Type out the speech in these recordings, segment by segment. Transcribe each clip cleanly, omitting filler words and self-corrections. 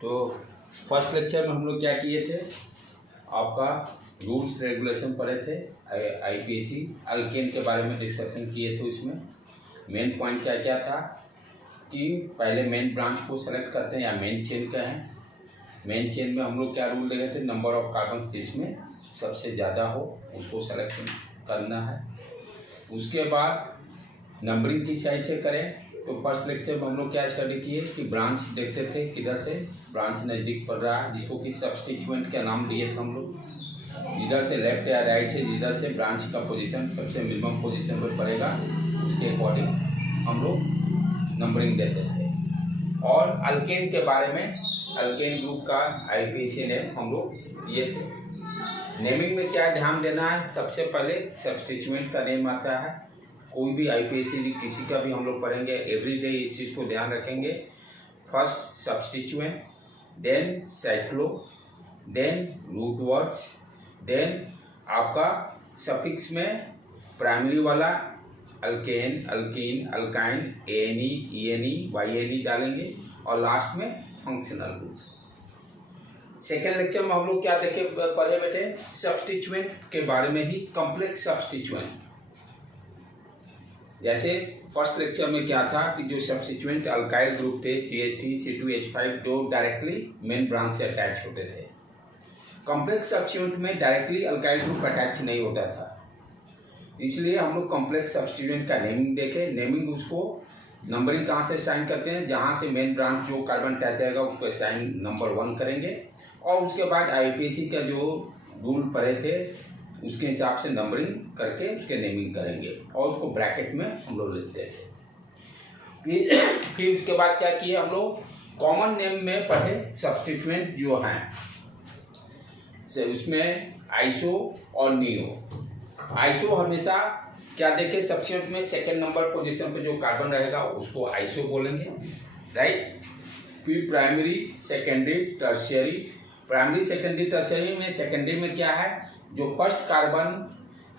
तो first lecture में हम लोग क्या किए थे, आपका रूल्स रेगुलेशन पढ़े थे, आईपीसी अल्केन के बारे में डिस्कशन किए थे। उसमें मेन पॉइंट क्या क्या था कि पहले मेन ब्रांच को सेलेक्ट करते हैं या मेन चेन का है। मेन चेन में हम लोग क्या रूल ले गए थे, नंबर ऑफ कार्बन जिसमें सबसे ज़्यादा हो उसको सेलेक्ट करना है। उसके बाद नंबरिंग किस साइड से करें, तो फर्स्ट लेक्चर में हम लोग क्या स्टडी किए कि ब्रांच देखते थे किधर से ब्रांच नज़दीक पड़ रहा है, जिसको कि सब्स्टिट्यूएंट का नाम दिए थे हम लोग। जिधर से लेफ्ट या राइट से जिधर से ब्रांच का पोजीशन सबसे मिनिमम पोजीशन पर पड़ेगा उसके अकॉर्डिंग हम लोग नंबरिंग देते थे। और अल्केन के बारे में, अल्केन ग्रुप का आईपीसी नेम हम लोग दिए थे। नेमिंग में क्या ध्यान देना है, सबसे पहले सब्स्टिट्यूएंट का नेम आता है। कोई भी आईपीसी किसी का भी हम लोग पढ़ेंगे एवरीडे इस चीज़ को ध्यान रखेंगे। First substituent, then cyclo, then root words, then आपका सफिक्स में प्राइमरी वाला alkane, alkene, alkyne, ANE, ENE, YNE डालेंगे और लास्ट में फंक्शनल ग्रुप। सेकेंड लेक्चर में हम लोग क्या देखे पढ़े बेटे, सब्स्टिट्यूएंट के बारे में ही, कॉम्प्लेक्स सब्स्टिट्यूएंट। जैसे फर्स्ट लेक्चर में क्या था कि जो सब्स्टिट्यूएंट अल्काइल ग्रुप थे CH3, C2H5 जो डायरेक्टली मेन ब्रांच से अटैच होते थे। कॉम्प्लेक्स सब्स्टिट्यूएंट में डायरेक्टली अल्काइल ग्रुप अटैच नहीं होता था, इसलिए हम लोग कॉम्प्लेक्स सब्स्टिट्यूएंट का नेमिंग देखे। नेमिंग उसको नंबरिंग कहाँ से साइन करते हैं, जहाँ से मेन ब्रांच जो कार्बन अटैच आएगा उसको साइन नंबर 1 करेंगे और उसके बाद आईपीसी का जो रूल पढ़े थे उसके हिसाब से नंबरिंग करके उसके नेमिंग करेंगे और उसको ब्रैकेट में हम लोग लिखते थे। फिर उसके बाद क्या किए हम लोग, कॉमन नेम में पढ़े सब्स्टिट्यूएंट जो हैं उसमें आइसो और नियो। आइसो हमेशा क्या देखें, सब्स्टिट्यूएंट में सेकंड नंबर पोजीशन पे जो कार्बन रहेगा उसको आइसो बोलेंगे, राइट। फिर primary, secondary, tertiary. Primary, secondary, tertiary में सेकेंडरी में क्या है, जो फर्स्ट कार्बन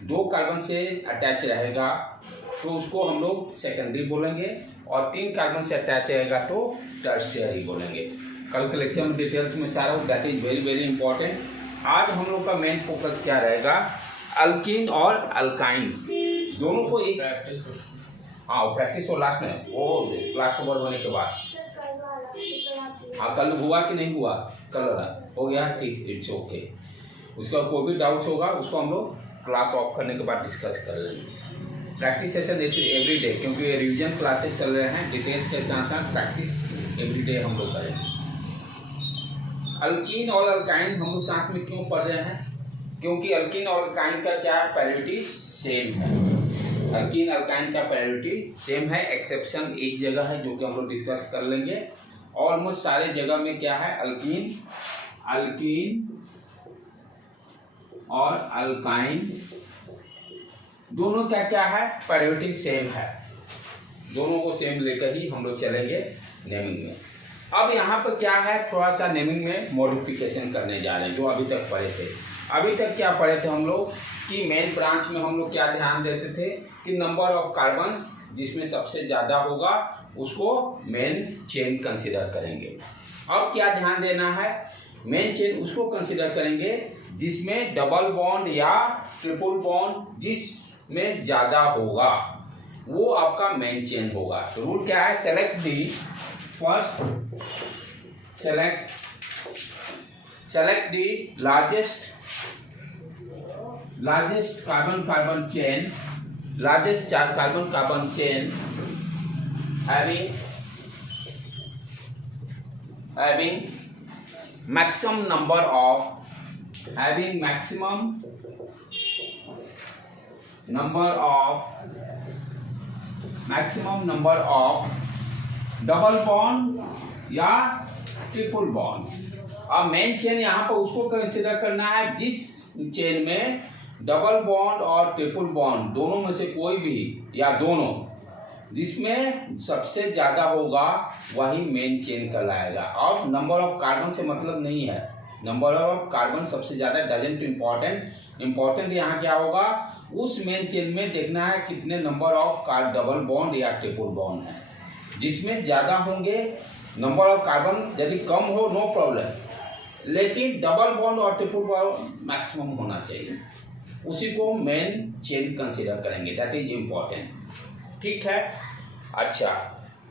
2 कार्बन से अटैच रहेगा तो उसको हम लोग सेकेंडरी बोलेंगे और 3 कार्बन से अटैच रहेगा तो टर्शियरी बोलेंगे। कल के लेक्चर में डिटेल्स में सारा, that is very very important. आज हम लोग का मेन फोकस क्या रहेगा, अल्कीन और अल्काइन दोनों को एक, हाँ प्रैक्टिस हो लास्ट में, वो क्लास ओवर होने के बाद। हाँ कल हुआ कि नहीं हुआ, कल हो गया, ठीक, इट्स ओके। उसका कोई भी डाउट्स होगा उसको हम लोग क्लास ऑफ करने के बाद डिस्कस कर लेंगे। प्रैक्टिस सेशन एवरी डे, क्योंकि ये रिवीजन क्लासेस चल रहे हैं, डिटेल्स के साथ साथ प्रैक्टिस एवरी डे हम लोग करेंगे। अल्कीन और अल्काइन हम लोग साथ में क्यों पढ़ रहे हैं, क्योंकि अल्कीन और अल्काइन का क्या प्रायोरिटी सेम है। अल्कीन अल्काइन का प्रायोरिटी सेम है, एक्सेप्शन एक जगह है जो कि हम लोग डिस्कस कर लेंगे। ऑलमोस्ट सारे जगह में क्या है, अल्कीन, अल्कीन और अल्काइन दोनों क्या क्या है, प्रायोरिटी सेम है। दोनों को सेम लेकर ही हम लोग चलेंगे नेमिंग में। अब यहाँ पर क्या है, थोड़ा सा नेमिंग में मॉडिफिकेशन करने जा रहे हैं। जो अभी तक पढ़े थे, अभी तक क्या पढ़े थे हम लोग कि मेन ब्रांच में हम लोग क्या ध्यान देते थे कि नंबर ऑफ कार्बन्स जिसमें सबसे ज़्यादा होगा उसको मेन चेन कंसिडर करेंगे। अब क्या ध्यान देना है, मेन चेन उसको कंसिडर करेंगे जिसमें डबल बॉन्ड या ट्रिपल बॉन्ड जिसमें ज़्यादा होगा वो आपका मेन चेन होगा। तो रूल क्या है, select the first, select the largest carbon chain, largest carbon chain having maximum number of double bond या ट्रिपल बॉन्ड। अब मेन चेन यहाँ पर उसको कंसिडर करना है जिस चेन में डबल बॉन्ड और ट्रिपल बॉन्ड दोनों में से कोई भी या दोनों जिसमें सबसे ज़्यादा होगा वही मेन चेन कहलाएगा। और नंबर ऑफ कार्बन से मतलब नहीं है, नंबर ऑफ कार्बन सबसे ज़्यादा डजेंट इम्पॉर्टेंट यहाँ क्या होगा, उस मेन चेन में देखना है कितने नंबर ऑफ डबल बॉन्ड या ट्रिपल बॉन्ड है। जिसमें ज़्यादा होंगे नंबर ऑफ कार्बन यदि कम हो नो प्रॉब्लम, लेकिन डबल बॉन्ड और ट्रिपल बॉन्ड मैक्सिमम होना चाहिए, उसी को मेन चेन कंसीडर करेंगे, दैट इज इम्पोर्टेंट। ठीक है। अच्छा,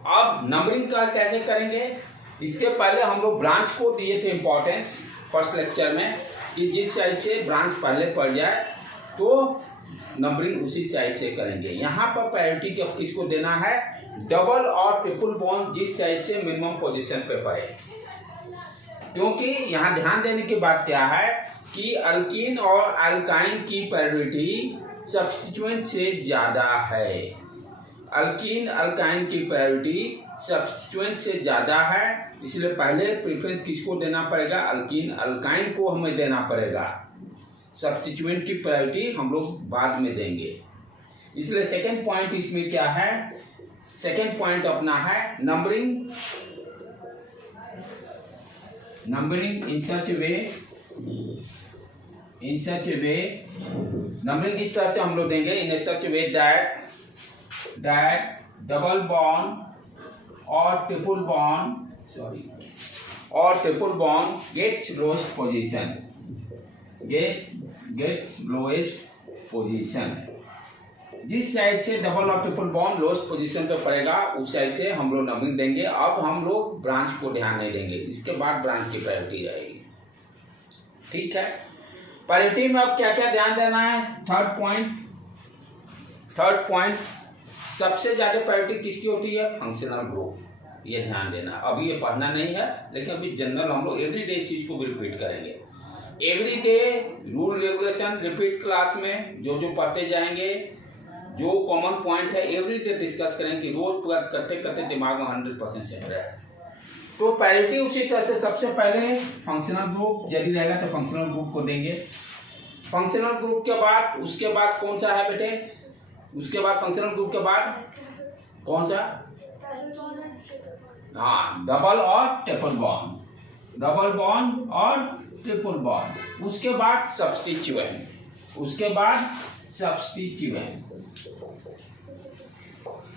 अब नंबरिंग का कैसे करेंगे, इसके पहले हम लोग ब्रांच को दिए थे इम्पोर्टेंस फर्स्ट लेक्चर में कि जिस साइड से ब्रांच पहले पड़ जाए तो नंबरिंग उसी साइड से करेंगे। यहाँ पर प्रायोरिटी किसको देना है, डबल और ट्रिपल बॉन्ड जिस साइड से मिनिमम पोजीशन पे पड़े, क्योंकि यहाँ ध्यान देने की बात क्या है कि अल्कीन और अल्काइन की प्रायोरिटी सब्स्टिट्यूएंट से ज़्यादा है। अल्कीन अल्काइन की प्रायोरिटी सब्स्टिट्यूएंट से ज़्यादा है, इसलिए पहले प्रेफरेंस किसको देना पड़ेगा, अल्कीन अल्काइन को हमें देना पड़ेगा। सब्स्टिट्यूएंट की प्रायोरिटी हम लोग बाद में देंगे। इसलिए सेकेंड पॉइंट इसमें क्या है, सेकेंड पॉइंट अपना है नंबरिंग इन सच वे नंबरिंग इस तरह से हम लोग देंगे, in such way that double bond और triple bond gets lowest position. जिस साइड से डबल और ट्रिपल बॉन्ड लोएस्ट पोजीशन पे पड़ेगा उस साइड से हम लोग नंबरिंग देंगे। अब हम लोग ब्रांच को ध्यान नहीं देंगे, इसके बाद ब्रांच की प्रायोरिटी रहेगी। ठीक है। प्रायोरिटी में अब क्या क्या ध्यान देना है, थर्ड पॉइंट सबसे ज्यादा प्रायोरिटी किसकी होती है, फंक्शनल ग्रुप, ये ध्यान देना। अभी ये पढ़ना नहीं है, लेकिन अभी जनरल हम लोग एवरीडे इस चीज को भी रिपीट करेंगे। Everyday rule regulation repeat class में जो जो पढ़ते जाएंगे, जो कॉमन पॉइंट है एवरीडे डिस्कस करेंगे कि रोज करते करते दिमाग में 100% सेट रहे। तो प्रायोरिटी उसी तरह से सबसे पहले फंक्शनल ग्रुप यदि रहेगा तो फंक्शनल ग्रुप को देंगे। फंक्शनल ग्रुप के बाद उसके बाद कौन सा है बेटे, उसके बाद फंक्शनल ग्रुप के बाद कौन सा, हाँ डबल और ट्रिपल बॉन्ड, ट्रिपल बॉन्ड। उसके बाद सब्स्टिट्यूएंट,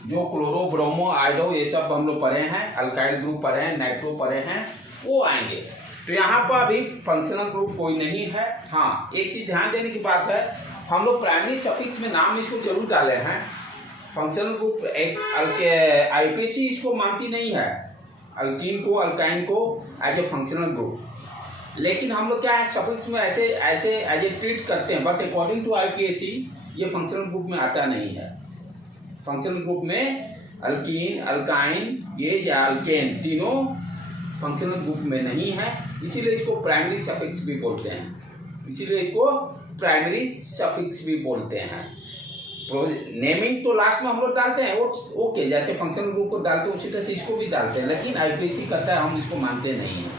जो क्लोरो ब्रोमो आयोडो ये सब हम लोग पढ़े हैं, अल्काइल ग्रुप पढ़े हैं, नाइट्रो पढ़े हैं, वो आएंगे। तो यहाँ पर अभी फंक्शनल ग्रुप कोई नहीं है। हाँ, एक चीज ध्यान देने की बात है, हम लोग प्राइमरी सफिक्स में नाम इसको जरूर डाले हैं। फंक्शनल ग्रुप आईपीसी इसको मानती नहीं है, अल्कीन को अल्काइन को एज ए फंक्शनल ग्रुप, लेकिन हम लोग क्या है सफिक्स में ऐसे एज ए ट्रीट करते हैं, बट अकॉर्डिंग टू आईपीएसी ये फंक्शनल ग्रुप में आता नहीं है। फंक्शनल ग्रुप में अल्कीन अल्काइन ये या अल्केन तीनों फंक्शनल ग्रुप में नहीं है, इसीलिए इसको प्राइमरी सफिक्स भी बोलते हैं। नेमिंग तो लास्ट में हम लोग डालते हैं, वो ओके, जैसे फंक्शनल ग्रुप को डालते हैं उसी तरह से इसको भी डालते हैं, लेकिन आईपीसी करता है, हम इसको मानते नहीं हैं।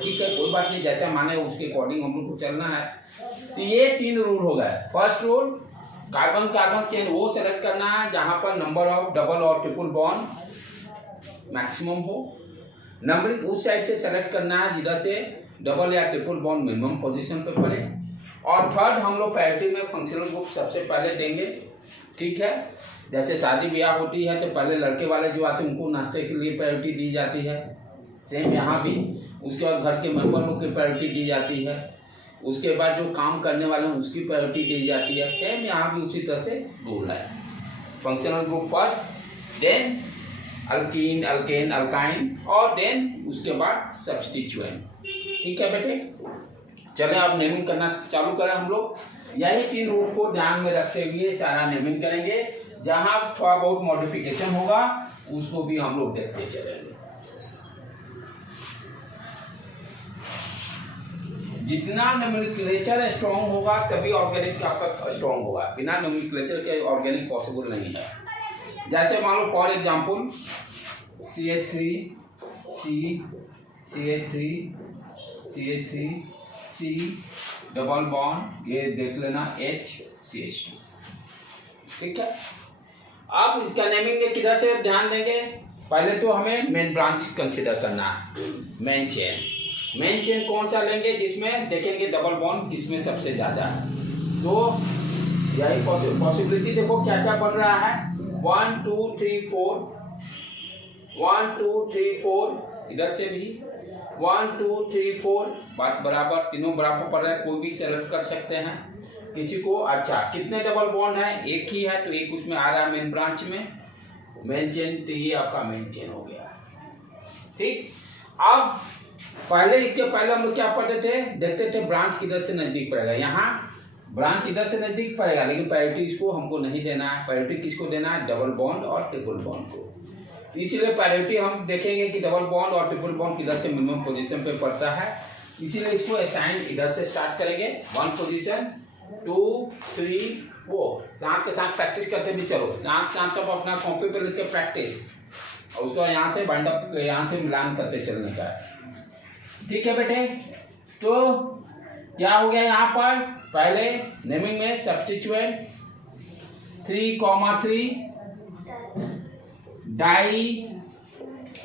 ठीक है, कोई बात नहीं, जैसा माने उसके अकॉर्डिंग हम लोग को चलना है। तो ये 3 रूल हो गए। फर्स्ट रूल, कार्बन चेन वो सेलेक्ट करना है जहां पर नंबर ऑफ डबल और ट्रिपल बॉन्ड मैक्सिमम हो। नंबरिंग उस साइड से सेलेक्ट करना है जिधर से डबल या ट्रिपल बॉन्ड मिनिमम पोजीशन पे पड़े। और थर्ड, हम लोग प्रायोरिटी में फंक्शनल ग्रुप सबसे पहले देंगे। ठीक है, जैसे शादी ब्याह होती है तो पहले लड़के वाले जो आते हैं उनको नाश्ते के लिए प्रायोरिटी दी जाती है, सेम यहाँ भी। उसके बाद घर के मेंबर लोग की प्रायोरिटी दी जाती है, उसके बाद जो काम करने वाले हैं उसकी प्रायोरिटी दी जाती है, सेम यहाँ भी उसी तरह से रूल है। Functional group first, then alkene alkane alkyne, और देन उसके बाद सब्स्टिट्यूएंट। ठीक है बेटे, चलें अब नेमिंग करना चालू करें हम लोग। यही 3 रूल को ध्यान में रखते हुए सारा नेमिंग करेंगे, जहां थोड़ा बहुत मॉडिफिकेशन होगा उसको भी हम लोग देखते चलेंगे। जितना नोमेनक्लेचर स्ट्रॉन्ग होगा तभी ऑर्गेनिक आपका स्ट्रॉन्ग होगा, बिना नोमेनक्लेचर के ऑर्गेनिक पॉसिबल नहीं है। जैसे मान लो for example CH3 C double bond, ये देख लेना HCH2। ठीक है, अब इसका नेमिंग में किधर से ध्यान देंगे, पहले तो हमें मेन ब्रांच कंसीडर करना है। मेन चेन कौन सा लेंगे जिसमें देखेंगे डबल बॉन्ड किसमें सबसे ज़्यादा है। तो यही पॉसिबिलिटी देखो क्या क्या बन रहा है, 1 2 3 4 इधर से भी 1 2 3 4 बात बराबर, तीनों बराबर पड़ रहा है, कोई भी सेलेक्ट कर सकते हैं किसी को। अच्छा, कितने डबल बॉन्ड है? एक ही है, तो एक उसमें आ रहा है मेन ब्रांच में, मेन चेन, तो ये आपका मेन चेन हो गया। ठीक, अब पहले इसके पहले हम लोग क्या पढ़ते थे, देखते थे ब्रांच किधर से नजदीक पड़ेगा। यहाँ ब्रांच इधर से नजदीक पड़ेगा, लेकिन प्रायोरिटी इसको हमको नहीं देना है। प्रायोरिटी किसको देना है? डबल बॉन्ड और ट्रिपल बॉन्ड को। तो इसीलिए प्रायोरिटी हम देखेंगे कि डबल बॉन्ड और ट्रिपल बॉन्ड किधर से मिनिमम पोजीशन पे पड़ता है, इसीलिए इसको असाइन इधर से स्टार्ट करेंगे। 1 पोजीशन 2 3 4, साथ के साथ प्रैक्टिस करते भी चलो, साथ सब अपना कॉपी पे लिख के प्रैक्टिस, और उसको यहाँ से बाइंड अप, यहाँ से मिलान करते चलने का है। ठीक है बेटे, तो क्या हो गया यहाँ पर? पहले नेमिंग में सब्स्टिट्यूएंट 3,3 डाई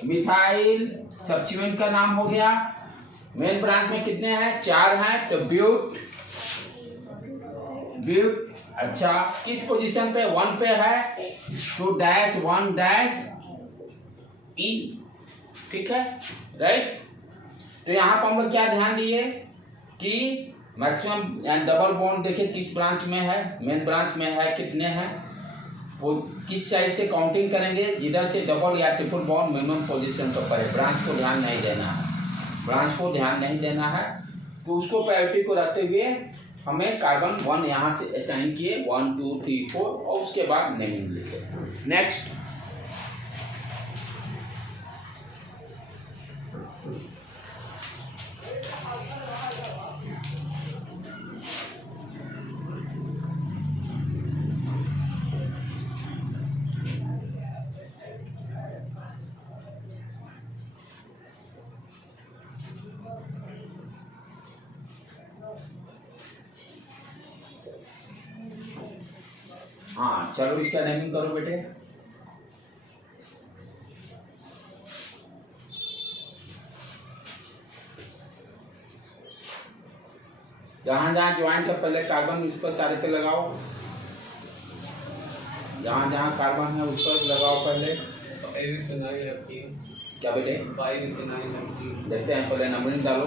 मिथाइल सब्स्टिट्यूएंट का नाम हो गया। मेन ब्रांच में कितने हैं? 4 हैं, तो ब्यूट। अच्छा, किस पोजीशन पे? 1 पे है, तो डैश 1 डैश ई। ठीक है, राइट। तो यहाँ पर हम लोग क्या ध्यान दिए कि मैक्सिमम डबल बॉन्ड देखिए किस ब्रांच में है, मेन ब्रांच में है, कितने हैं, वो किस साइड से काउंटिंग करेंगे, जिधर से डबल या ट्रिपल बॉन्ड मिनिमम पोजीशन पर पड़े। ब्रांच को ध्यान नहीं देना है, ब्रांच को ध्यान नहीं देना है, तो उसको प्रायोरिटी को रखते हुए हमें कार्बन 1 यहाँ से असाइन किए, 1 2 3 4, और उसके बाद नेमिंग लिखे। नेक्स्ट, हाँ चलो इसका नेमिंग करो बेटे। जहां जहां ज्वाइंट है पहले कार्बन उस पर सारे पे लगाओ, जहां जहां कार्बन है उस पर लगाओ पहले। क्या बेटे? 5 देखते हैं, पहले नंबरिंग डालो,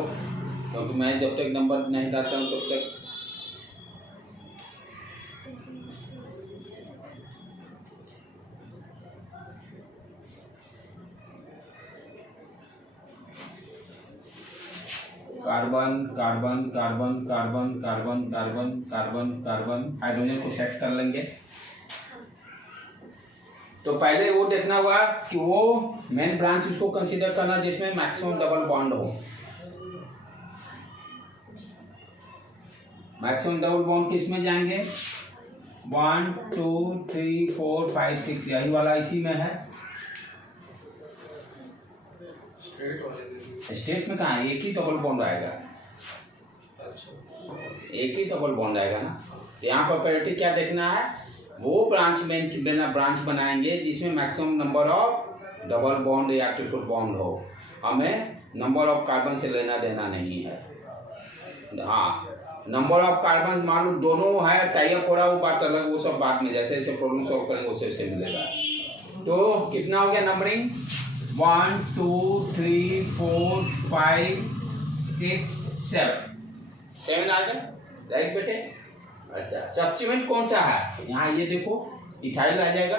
क्योंकि मैं जब तक नंबर नहीं डालता हूँ तब तक carbon carbon carbon carbon carbon carbon carbon carbon hydrogen को सेट कर लेंगे। तो पहले वो देखना हुआ कि वो मेन ब्रांच उसको कंसीडर करना जिसमें मैक्सिमम डबल बॉन्ड हो। मैक्सिमम डबल बॉन्ड किस में जाएंगे? 1 2 3 4 5 6, यही वाला इसी में है। स्टेट में कहाँ? एक ही डबल बॉन्ड आएगा, एक ही डबल बॉन्ड आएगा ना। तो यहाँ पर प्रायोरिटी क्या देखना है? वो ब्रांच बनाएंगे जिसमें maximum number of double bond या ट्रिपल बॉन्ड हो। हमें नंबर ऑफ कार्बन से लेना देना नहीं है। हाँ, नंबर ऑफ कार्बन मान लो दोनों है, टाई अप हो रहा, वो बात अलग, वो सब बात में जैसे जैसे प्रॉब्लम सॉल्व करेंगे वैसे वैसे मिलेगा। तो कितना हो गया नंबरिंग? 1 2 3 4 5 6 7 आ गए, राइट बेटे। अच्छा, सब्स्टिट्यूएंट कौन सा है? यहाँ ये देखो, इथाइल आ जाएगा,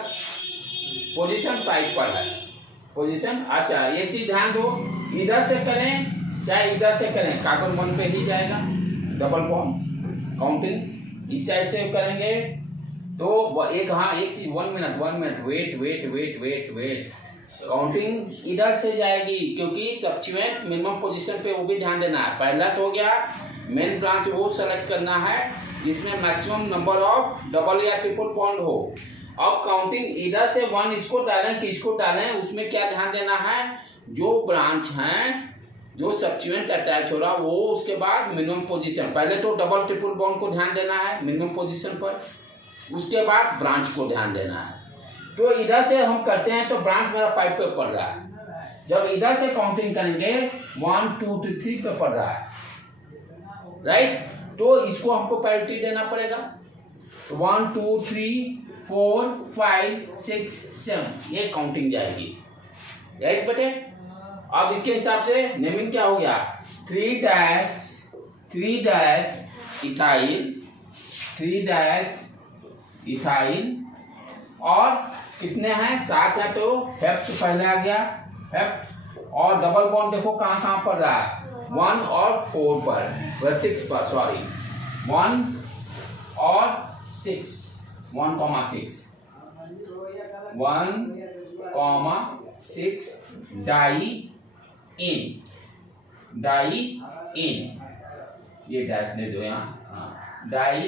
पोजीशन 5 पर है, पोजीशन। अच्छा, ये चीज ध्यान दो, इधर से करें चाहे इधर से करें, कार्बन 1 पे ही जाएगा डबल बॉन्ड। काउंटिंग इस साइड से करेंगे तो एक, हाँ एक चीज, 1 मिनट वेट, काउंटिंग इधर से जाएगी, क्योंकि सब्स्टिट्यूएंट मिनिमम पोजीशन पे वो भी ध्यान देना है। पहला तो हो गया मेन ब्रांच, वो सेलेक्ट करना है जिसमें मैक्सिमम नंबर ऑफ डबल या ट्रिपल बॉन्ड हो। अब काउंटिंग इधर से 1 इसको डालें कि इसको डालें, उसमें क्या ध्यान देना है? जो ब्रांच हैं, जो सब्स्टिट्यूएंट अटैच हो रहा वो, उसके बाद मिनिमम पोजीशन। पहले तो डबल ट्रिपल बॉन्ड को ध्यान देना है मिनिमम पोजीशन पर, उसके बाद ब्रांच को ध्यान देना है। तो इधर से हम करते हैं तो ब्रांच मेरा 5 पे पड़ रहा है। जब इधर से काउंटिंग करेंगे 1 2 3 पे पड़ रहा है, राइट। तो इसको हमको प्रायोरिटी देना पड़ेगा। 1 2 3 4 5 6 7 ये काउंटिंग जाएगी, राइट बेटे। अब इसके हिसाब से नेमिंग क्या हो गया, 3 इथाइल और कितने हैं 7 है तो हेप्स पहले आ गया हेप्स और डबल बॉन्ड देखो कहाँ कहाँ पर रहा है 1 और 4 पर 6 पर सॉरी 1 और 6 1,6 डाई इन ये डैश दे दो यहाँ, डाई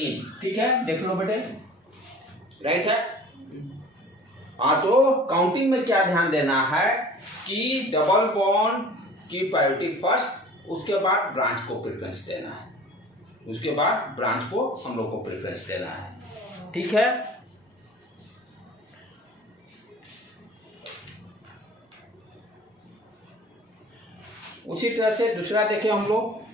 इन, ठीक है देख लो बेटे राइट है। तो काउंटिंग में क्या ध्यान देना है कि डबल बॉन्ड की प्रायोरिटी फर्स्ट, उसके बाद ब्रांच को प्रेफरेंस देना है, उसके बाद ब्रांच को हम लोग को प्रेफरेंस देना है, ठीक है। उसी तरह से दूसरा देखें हम लोग,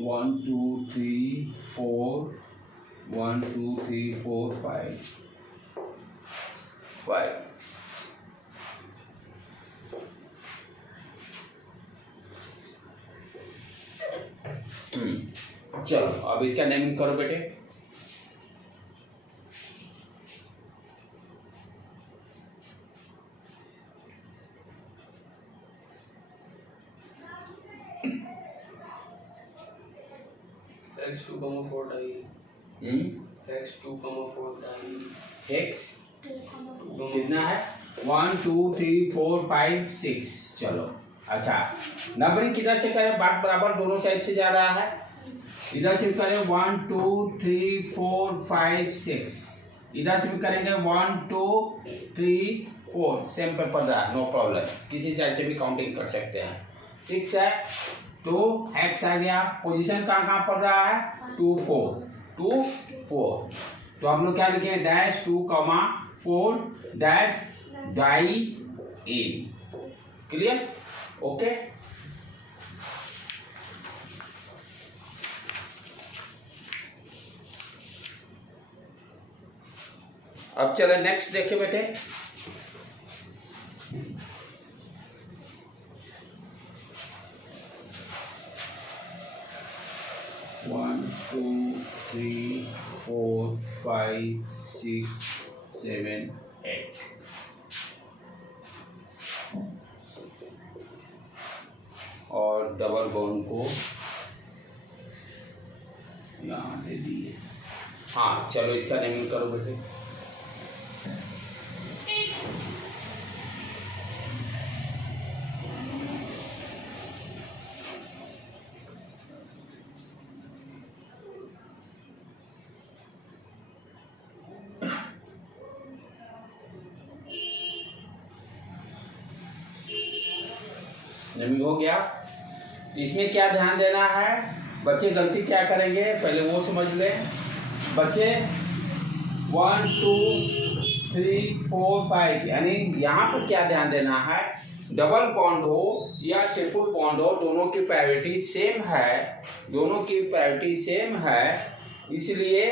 वन टू थ्री फोर 1 2 3 4 5 चलो अब इसका नेमिंग करो बेटे। X2,4 die X2,4 die X कितना है 1 2 3 4 5 6। चलो अच्छा नंबरिंग किधर से करें, बात बराबर दोनों साइड से जा रहा है, इधर से करें 1 2 3 4 5 6, इधर से भी करेंगे 1 2 3 4, सेम पेपर रहा नो प्रॉब्लम, किसी साइड से भी काउंटिंग कर सकते हैं। 6 है तो एक्स आ गया, पोजीशन कहाँ कहाँ पड़ रहा है 2 4 तो हम लोग क्या लिखेंगे डैश 2,4 डैश डाई इन, क्लियर ओके। अब चले नेक्स्ट देखे बेटे, वन टू थ्री 4 5 6 7 8 और डबल बॉन्ड को यहाँ दे दिए। हाँ चलो इसका नेमिंग करो बेटे। नेमिंग हो गया। इसमें क्या ध्यान देना है बच्चे, गलती क्या करेंगे पहले वो समझ लें बच्चे। 1 2 3 4 5 यानी यहाँ पर क्या ध्यान देना है, डबल बॉन्ड हो या ट्रिपल बॉन्ड हो दोनों की प्रायोरिटी सेम है, दोनों की प्रायोरिटी सेम है, इसलिए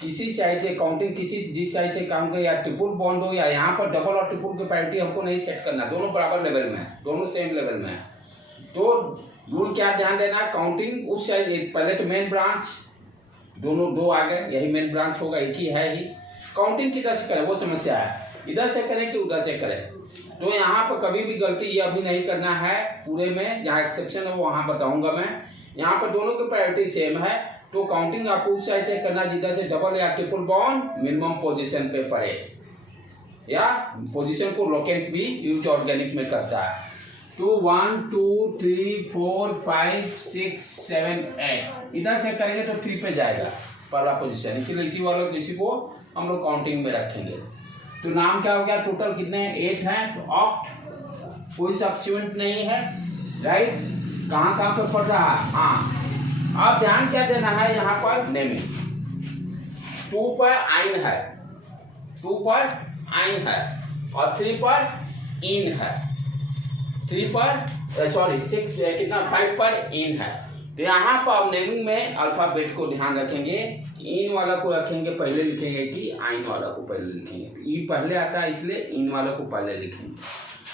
किसी साइड से काउंटिंग जिस साइड से काम करे या ट्रिपल बॉन्ड हो या यहाँ पर डबल और ट्रिपल की प्रायोरिटी हमको नहीं सेट करना, दोनों बराबर लेवल में है, दोनों सेम लेवल में है। तो रूल क्या ध्यान देना, काउंटिंग उस साइड पहले तो मेन ब्रांच दोनों दो आ गए, यही मेन ब्रांच होगा, एक ही है ही। काउंटिंग किधर से करें वो समस्या है, इधर से करें कि उधर से करें। तो यहाँ पर कभी भी गलती ये अभी नहीं करना है पूरे में, जहाँ एक्सेप्शन है वो वहाँ बताऊंगा मैं। यहाँ पर दोनों की प्रायोरिटी सेम है तो काउंटिंग आपको उस साइड से करना जिधर से डबल या ट्रिपल बॉन्ड मिनिमम पोजीशन पे पड़े, या पोजीशन को लोकेट भी यूज ऑर्गेनिक में करता है। तो 1 2 3 4 5 6 7 8 इधर से करेंगे तो 3 पे जाएगा पहला पोजीशन, इसीलिए इसी को हम लोग काउंटिंग में रखेंगे। तो नाम क्या हो गया, टोटल कितने 8 हैं, तो ऑक्ट कोई सब्स्टिट्यूएंट नहीं है, राइट। कहाँ कहाँ पे पड़ रहा है, हाँ अब ध्यान क्या देना है यहाँ पर नेमिंग। 2 पर आइन है, 2 पर आइन है और 3 पर इन है, 3 पर सॉरी 6 कितना 5 पर इन है। तो यहाँ पर अब नेमिंग में अल्फाबेट को ध्यान रखेंगे, इन वाला को रखेंगे पहले लिखेंगे कि आइन वाला को पहले लिखेंगे। ई पहले आता है इसलिए इन वाला को पहले लिखेंगे।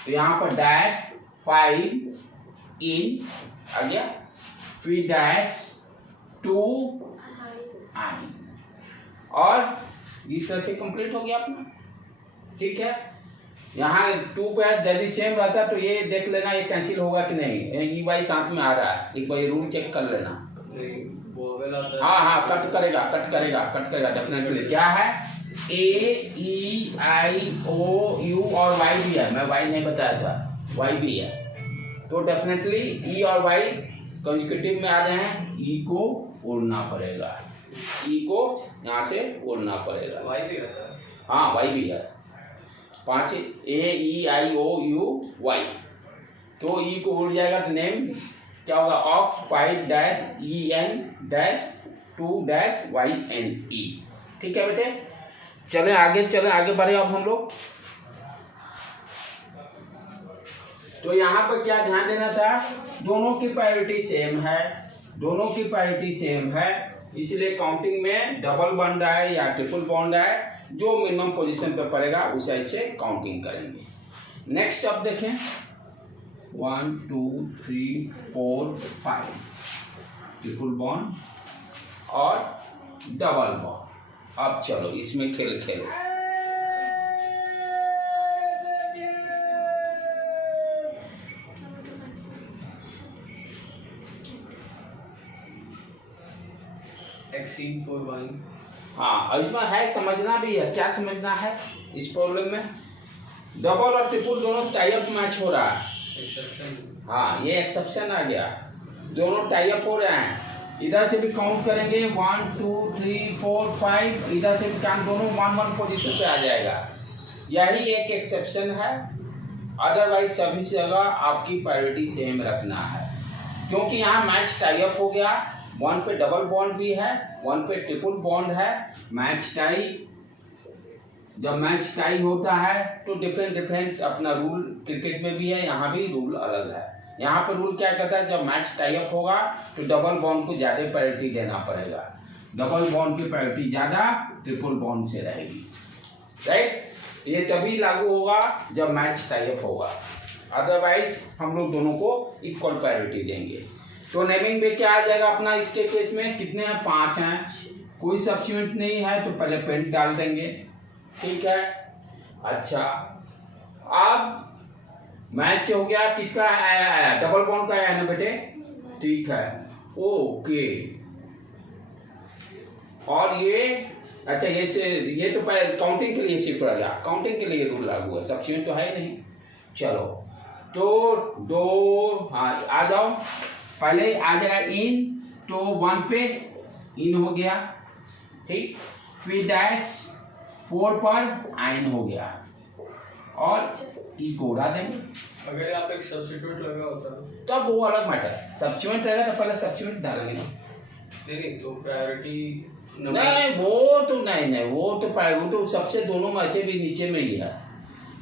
तो यहाँ पर डैश 5 इन आ गया, फिर डैश 2 आइन, और इस तरह से कंप्लीट हो गया अपना। ठीक है, यहाँ 2 पे यदि सेम रहता तो ये देख लेना ये कैंसिल होगा कि नहीं, ई वाई साथ में आ रहा है, एक बार रूल चेक कर लेना। हाँ हाँ कट करेगा डेफिनेटली। क्या है ए ई आई ओ यू और वाई भी है, मैं वाई नहीं बताया था, वाई भी है, तो डेफिनेटली ई और वाई कंसेक्यूटिव में आ रहे हैं, ई को उड़ना पड़ेगा, ई को यहाँ से उड़ना पड़ेगा। वाई भी रहता है, हाँ वाई भी है, 5 ए ई आई ओ यू वाई, तो ई को उड़ जाएगा तो नेम क्या होगा of 5 dash E N dash 2 dash Y N E. ठीक है बेटे, चले आगे बढ़े अब हम लोग। तो यहाँ पर क्या ध्यान देना था, दोनों की प्रायोरिटी सेम है, इसलिए काउंटिंग में डबल बन रहा है या ट्रिपल बॉन्ड है, जो मिनिमम पोजीशन पर पड़ेगा उस साइड से काउंटिंग करेंगे। नेक्स्ट अब देखें 1 2 3 4 5 ट्रिपल बॉन्ड और डबल बॉन्ड। अब चलो इसमें खेल एक्सीड 4 बाई। हाँ इसमें है, समझना भी है, क्या समझना है इस प्रॉब्लम में, डबल और ट्रिपल दोनों टाई अप मैच हो रहा है, एक्सेप्शन। हाँ ये एक्सेप्शन आ गया, दोनों टाई अप हो रहे हैं। इधर से भी काउंट करेंगे 1 2 3 4 5, इधर से भी काउंट, दोनों 1 पोजीशन पे आ जाएगा, यही एक एक्सेप्शन है। अदरवाइज सभी जगह आपकी प्रायोरिटी सेम रखना है, क्योंकि यहाँ मैच टाई अप हो गया, 1 पे डबल बॉन्ड भी है, 1 पे ट्रिपल बॉन्ड है, मैच टाई। जब मैच टाई होता है तो डिफरेंट अपना रूल क्रिकेट में भी है, यहाँ भी रूल अलग है। यहाँ पर रूल क्या कहता है, जब मैच टाई अप होगा तो डबल बॉन्ड को ज़्यादा प्रायोरिटी देना पड़ेगा, डबल बॉन्ड की प्रायोरिटी ज़्यादा ट्रिपल बॉन्ड से रहेगी, राइट। ये तभी लागू होगा जब मैच टाई अप होगा, अदरवाइज हम लोग दोनों को इक्वल प्रायोरिटी देंगे। तो नेमिंग में क्या आ जाएगा अपना, इसके केस में कितने हैं 5 हैं, कोई सब्स्टिट्यूएंट नहीं है तो पहले पेंट डाल देंगे। ठीक है, अच्छा अब मैच हो गया, किसका आया, डबल बॉन्ड का आया ना बेटे, ठीक है ओके। और ये अच्छा ये तो पहले काउंटिंग के लिए सिर्फ रह गया, काउंटिंग के लिए रूल लागू है, सब्स्टिट्यूएंट तो है नहीं। चलो तो 2 हाँ आ जाओ, पहले आ जाएगा इन, तो 1 पे इन हो गया, ठीक, फिर डैश 4 पर आइन हो गया, और ई को उड़ा देंगे। अगर आप एक सब्स्टिट्यूट लगा होता तब वो अलग मैटर है, सब्स्टिट्यूएंट रहेगा तो पहले सब्स्टिट्यूएंट डालेंगे ना, नहीं तो प्रायोरिटी नहीं वो तो नहीं वो तो सबसे दोनों में ऐसे भी नीचे में ही है,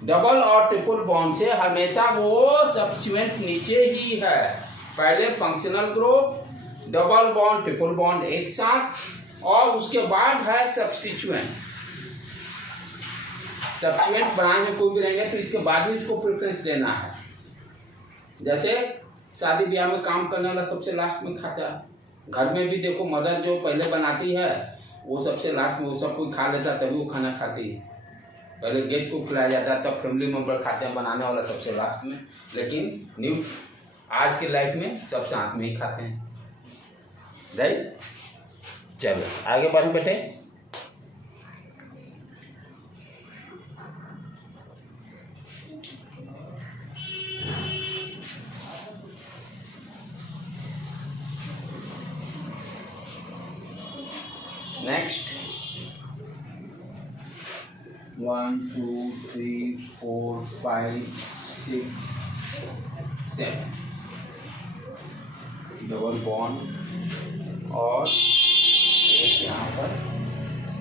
डबल और ट्रिपल बॉन्ड से हमेशा वो सब्स्टिट्यूएंट नीचे ही है, पहले functional group, double bond triple bond एक साथ, और उसके बाद है सब्स्टिट्यूएंट। सब्स्टिट्यूएंट बनाने में कोई भी रहेंगे तो इसके बाद भी इसको प्रेफरेंस देना है। जैसे शादी ब्याह में काम करने वाला सबसे लास्ट में खाता है, घर में भी देखो मदर जो पहले बनाती है वो सबसे लास्ट में, वो सब कोई खा लेता तभी वो खाना खाती है, पहले गेस्ट को खिलाया जाता है तब फैमिली मेम्बर खाते हैं, बनाने वाला सबसे लास्ट में। लेकिन न्यू आज के लाइफ में सब साथ में ही खाते हैं, राइट। चलो आगे बढ़ो बेटे। नेक्स्ट 1 2 3 4 5 6 7 डबल बॉन्ड और एक यहाँ पर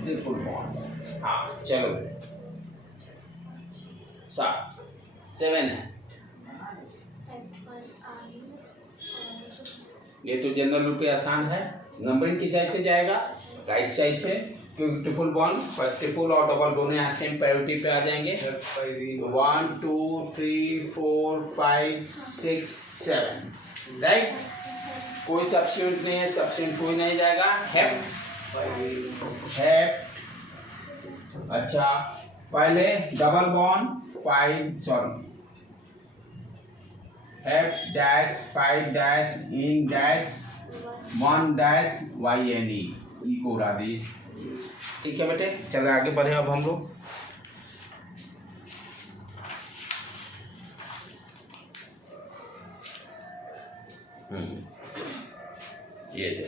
ट्रिपल बॉन्ड। हाँ चलो 7 7 है। ये तो जनरल रूप में आसान है। नंबरिंग किस साइड से जाएगा? राइट साइड से, क्योंकि ट्रिपल बॉन्ड पर ट्रिपल और डबल दोनों यहाँ सेम प्रायोरिटी पे आ जाएंगे। 1 2 3 4 5 6 7 राइट। कोई सब्स्टिट्यूट नहीं है, सब्स्टिट्यूट कोई नहीं जाएगा। हेप अच्छा, पहले double bond 5 hep dash 5 dash in dash 1 dash YNE e को उड़ा दी। ठीक है बेटे, चलो आगे बढ़े अब हम लोग। ये दे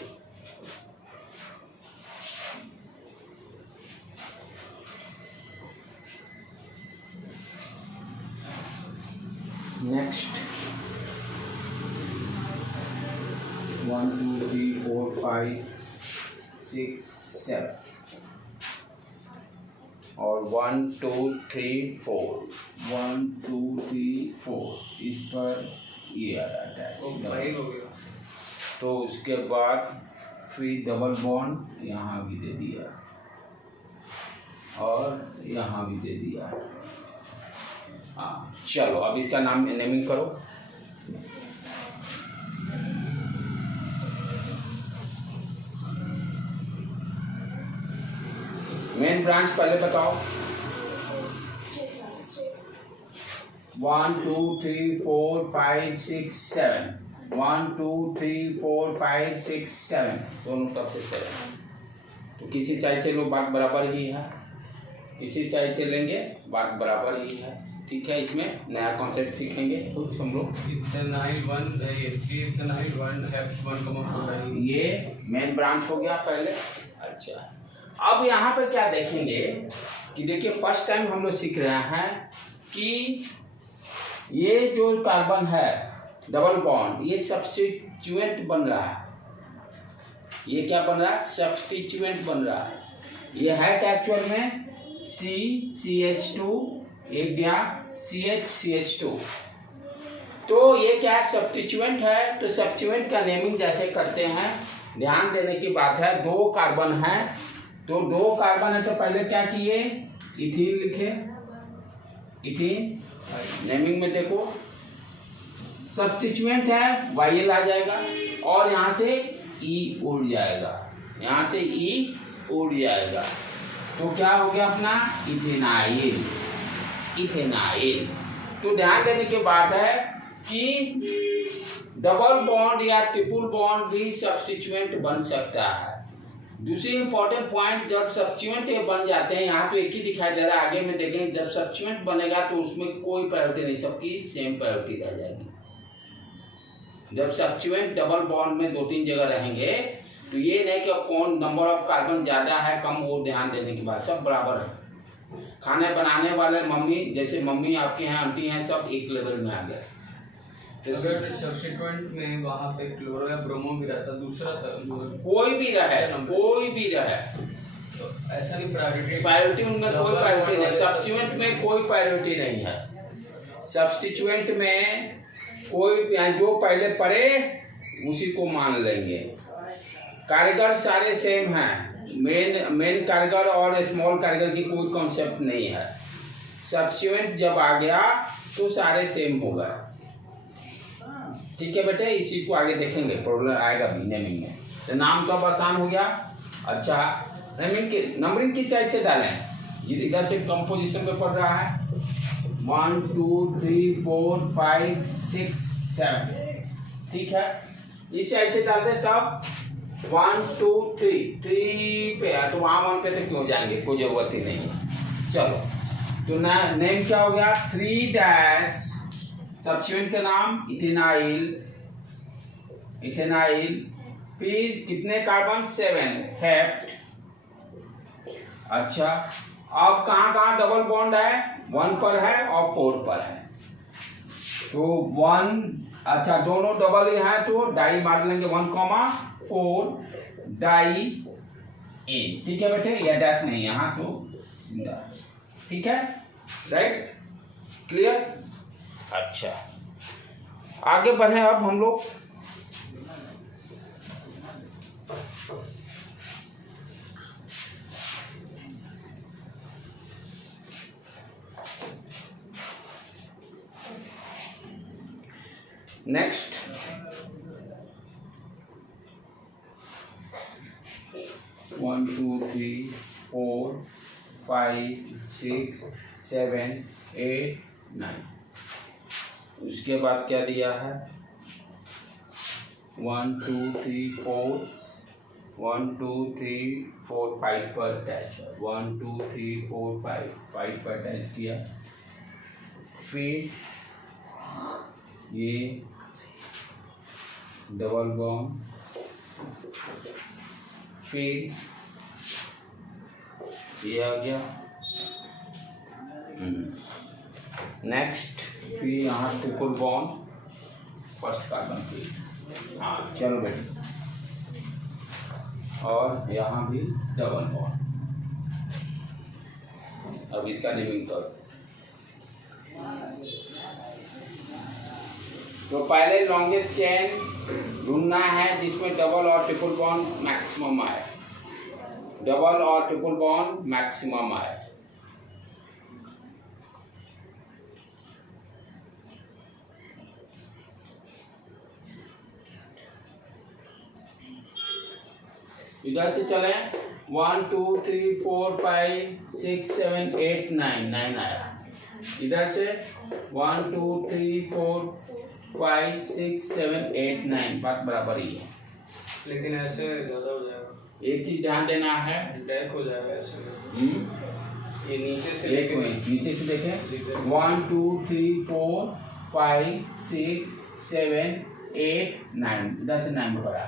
नेक्स्ट 1 2 3 4 5 6 7 और 1 2 3 4 1 2 3 4 इस पर ये आ रहा है। हो गया। तो उसके बाद फिर डबल बॉन्ड यहाँ भी दे दिया और यहाँ भी दे दिया। हाँ चलो, अब इसका नाम नेमिंग करो। मेन ब्रांच पहले बताओ। 1 2 3 4 5 6 7 1 2 3 4 5 6 7 दोनों तरफ से 7। तो किसी साइड से लो, बात बराबर ही है। किसी साइड से लेंगे, बात बराबर ही है। ठीक है, इसमें नया कॉन्सेप्ट सीखेंगे कुछ हम लोग। ये मेन ब्रांच हो गया पहले। अच्छा, अब यहाँ पे क्या देखेंगे कि देखिए फर्स्ट टाइम हम लोग सीख रहे हैं कि ये जो कार्बन है डबल बॉन्ड, ये सब्स्टिट्यूएंट बन रहा है। ये क्या बन रहा है? सब्स्टिट्यूएंट बन रहा है। ये है क्या एक्चुअल में? CH2 एक दिया CH2। तो ये क्या सब्स्टिट्यूएंट है? तो सब्स्टिट्यूएंट का नेमिंग जैसे करते हैं, ध्यान देने की बात है। 2 कार्बन है, तो 2 कार्बन है तो पहले क्या किए? इथीन लिखे। इथीन नेमिंग में देखो सब्स्टिट्यूएंट है, YL आ जाएगा और यहाँ से E उड़ जाएगा, यहाँ से E उड़ जाएगा। तो क्या हो गया अपना? इथेनाइल। इथेनाइल। तो ध्यान देने की बात है कि डबल बॉन्ड या ट्रिपल बॉन्ड भी सब्स्टिट्यूएंट बन सकता है। दूसरी इंपॉर्टेंट पॉइंट, जब सब्स्टिट्यूएंट ये बन जाते हैं, यहाँ तो एक ही दिखाई दे रहा है, आगे में देखेंगे जब सब्स्टिट्यूएंट बनेगा तो उसमें कोई प्रायोरिटी नहीं, सबकी सेम प्रायोरिटी रह जाएगी। जब सब्स्टिट्यूएंट डबल बॉन्ड में 2-3 जगह रहेंगे तो ये नहीं कि कौन नंबर ऑफ कार्बन ज्यादा है कम, वो ध्यान देने की बात, सब बराबर है। खाने बनाने वाले मम्मी, जैसे मम्मी आपके यहाँ आंटी हैं, सब एक लेवल में आ गए। अगर सब्स्टिट्यूएंट में वहाँ पे क्लोरो या ब्रोमो भी रहता, दूसरा कोई भी रहे, कोई भी रहे, तो ऐसा नहीं प्रायोरिटी उनमें कोई प्रायोरिटी नहीं। सब्स्टिट्यूएंट में कोई प्रायोरिटी नहीं है। सब्स्टिट्यूएंट में कोई जो पहले पड़े उसी को मान लेंगे। कारगर सारे सेम हैं, मेन कारगर और स्मॉल कारगर की कोई कॉन्सेप्ट नहीं है। सब्स्टिट्यूएंट जब आ गया तो सारे सेम हो गए। ठीक है बेटे, इसी को आगे देखेंगे, प्रॉब्लम आएगा भी नेमिंग में। तो नाम तो अब आसान हो गया। अच्छा, नंबरिंग किस साइड से डालें? इधर से कंपोजिशन में पढ़ रहा है 1 2 3 4 5 6 7। ठीक है, इस साइड से डालते तब 1 2 3 पे है, तो वहाँ 1 पे तो क्यों जाएंगे, कोई जरूरत ही नहीं है। चलो, तो नेम क्या हो गया? 3 डैश सब्स्टिट्यूएंट का नाम इथेनाइल। इथेनाइल, फिर कितने कार्बन? 7 हेप्ट। अच्छा, अब कहाँ कहाँ डबल बॉन्ड है? 1 पर है और 4 पर है। तो 1, अच्छा दोनों डबल ही है तो डाई मार लेंगे, 1,4 डाई इन। ठीक है बेटे, यह डैश नहीं यहाँ तो। ठीक है, राइट, क्लियर। अच्छा, आगे बढ़े अब हम लोग। नेक्स्ट 1 2 3 4 5 6 7 8 9। उसके बाद क्या दिया है 1 2 3 4 1 2 3 4 5 पर अटैच है। 1 2 3 4 5 पर अटैच किया। फिर ये डबल बॉन्ड, फिर ये आ गया। नेक्स्ट फिर यहाँ ट्रिपल बॉन्ड, फर्स्ट कार्बन फिर। हाँ चलो बेटी, और यहाँ भी डबल बॉन्ड। अब इसका नेमिंग करो। तो पहले लॉन्गेस्ट चेन ढूंढना है जिसमें डबल और ट्रिपल बॉन्ड मैक्सिमम आए। डबल और ट्रिपल बॉन्ड मैक्सिमम आए। इधर से चले 1 2 3 4 5 6 7 8 9 9 आया। इधर से 1 2 3 4 5 6 7 8 9, बात बराबर ही है। लेकिन ऐसे ज्यादा हो जाएगा। एक चीज ध्यान देना है, बैक हो जाएगा ऐसे। ये नीचे से लेके नीचे से देखें 1 2 3 4 5 6 7 8 9, इधर से 9 पड़ा।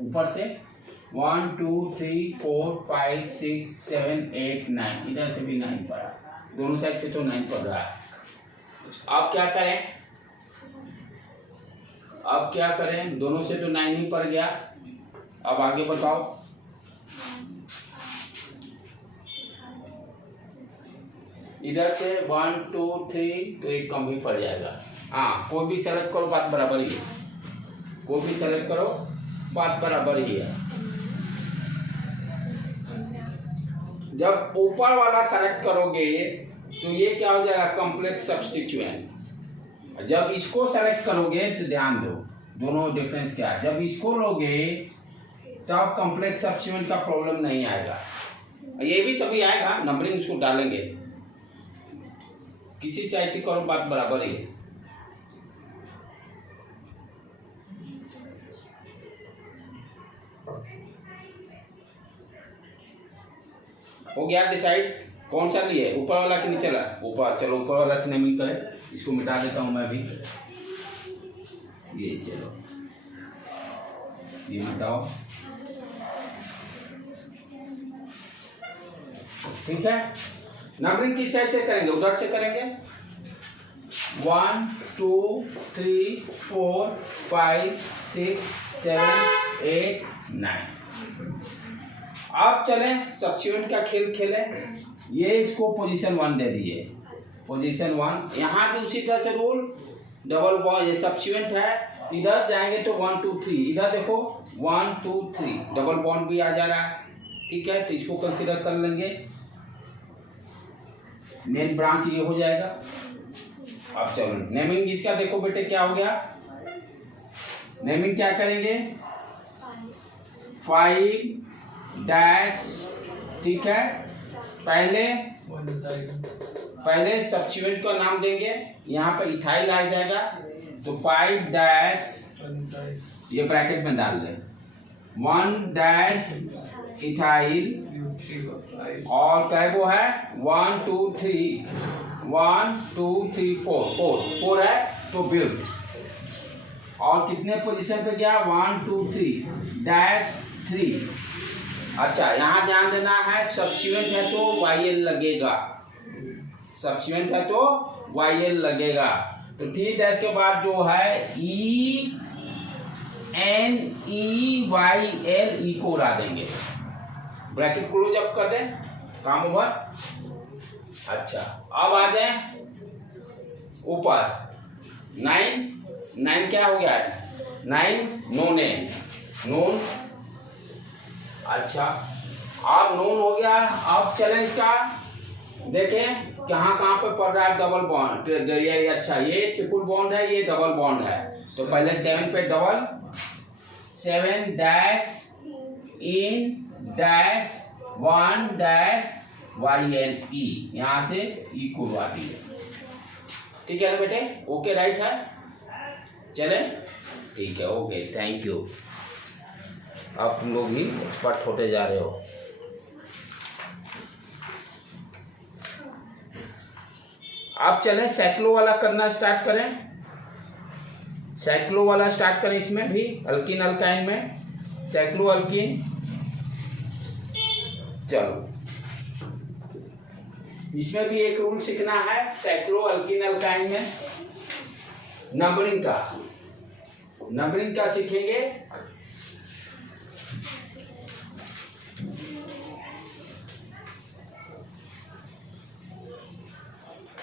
ऊपर से 1 2 3 4 5 6 7 8 9, इधर से भी 9 पड़ा। दोनों साइड से तो 9 पड़ रहा है। अब क्या करें, अब क्या करें, दोनों से तो 9 ही पड़ गया। अब आगे बताओ। इधर से 1 2 3 तो एक कम ही पड़ जाएगा। हाँ कोई भी सेलेक्ट करो, बात बराबर ही है। कोई भी सेलेक्ट करो, बात बराबर ही है। जब ऊपर वाला सेलेक्ट करोगे तो ये क्या हो जाएगा, कॉम्प्लेक्स सब्स्टिट्यूएंट। जब इसको सेलेक्ट करोगे तो ध्यान दो, दोनों डिफरेंस क्या है। जब इसको लोगे तब कॉम्प्लेक्स सब्स्टिट्यूएंट का प्रॉब्लम नहीं आएगा। ये भी तभी आएगा, नंबरिंग उसको डालेंगे। किसी चाहे चीज करो, बात बराबर ही है। हो गया डिसाइड कौन सा लिए, ऊपर वाला कि नीचे वाला? ऊपर। चलो ऊपर वाला से नेमिंग करें। इसको मिटा देता हूं मैं भी। ये चलो ये मिटाओ, ठीक है। नंबरिंग किस साइड से करेंगे, उधर से करेंगे। 1 2 3 4 5 6 7 8 9। आप चलें सब्स्टिट्यूएंट का खेल खेलें। ये इसको पोजीशन 1 दे दिए, पोजीशन 1। यहाँ भी उसी तरह से रूल, डबल बॉन्ड, ये सब्स्टिट्यूएंट है। इधर जाएंगे तो 1 2 3, इधर देखो 1 2 3, डबल बॉन्ड भी आ जा रहा है, ठीक है। तो इसको कंसीडर कर लेंगे। मेन ब्रांच ये हो जाएगा। अब चलो नेमिंग इसका देखो बेटे क्या हो गया। नेमिंग क्या करेंगे, 5 डैश, ठीक है। पहले सब्स्टिट्यूएंट का नाम देंगे। यहाँ पे इथाइल आ जाएगा तो 5 डैश, ये ब्रैकेट में डाल दें, 1 डैश इथाइल। और क्या वो है 1 2 3 1 2 3 4 है तो ब्यूट। और कितने पोजीशन पे गया, 1 2 3 डैश 3। अच्छा यहाँ ध्यान देना है, सब्स्टिट्यूएंट है तो YL लगेगा, सब्स्टिट्यूएंट है तो YL लगेगा। तो 3 डैश के बाद जो है ENEYL, ई को उड़ा देंगे, ब्रैकेट क्लोज अप कर दें, काम ओवर। अच्छा अब आ जाए ऊपर, 9 क्या हो गया? 9 नोन है, नोन। अच्छा, अब नोन हो गया। अब चलें इसका देखें कहाँ पे पड़ रहा है डबल बॉन्ड। ये अच्छा, ये ट्रिपल बॉन्ड है, ये डबल बॉन्ड है। तो पहले 7 पे double, 7 dash in dash 1 dash YNE, यहाँ से ई को उड़वा दिए। ठीक है ना बेटे? ओके राइट है? चले ठीक है, ओके, थैंक यू। आप तुम लोग भी एक्सपर्ट होते जा रहे हो। आप चलें साइक्लो वाला करना स्टार्ट करें। साइक्लो वाला स्टार्ट करें। इसमें भी अल्किन अल्काइन में साइक्लो अल्किन। चलो, इसमें भी एक रूल सीखना है साइक्लो अल्किन अल्काइन में। नंबरिंग का सीखेंगे।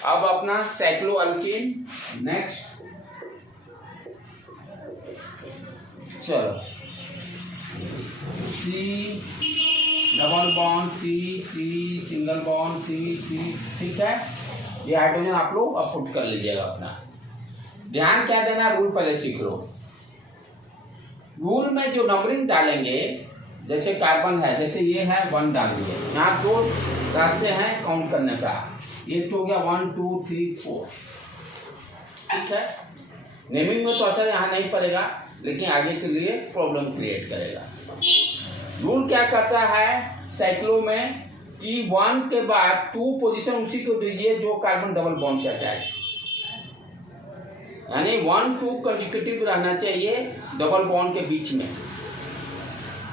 अब अपना साइक्लो अल्किन नेक्स्ट। चलो, C double bond C single bond C। ठीक है, ये हाइड्रोजन आप लोग अब पुट कर लीजिएगा अपना। ध्यान क्या देना, रूल पहले सीख लो। रूल में जो नंबरिंग डालेंगे, जैसे कार्बन है, जैसे ये है 1 डाल दिए। यहाँ 2 रास्ते हैं काउंट करने का। एक तो हो गया 1 2 3 4। ठीक है, नेमिंग में तो असर यहाँ नहीं पड़ेगा, लेकिन आगे के लिए प्रॉब्लम क्रिएट करेगा। रूल क्या करता है साइक्लो में कि 1 के बाद 2 पोजीशन उसी को दीजिए जो कार्बन डबल बॉन्ड से अटैच, यानी 1 2 कंसेक्यूटिव रहना चाहिए डबल बॉन्ड के बीच में।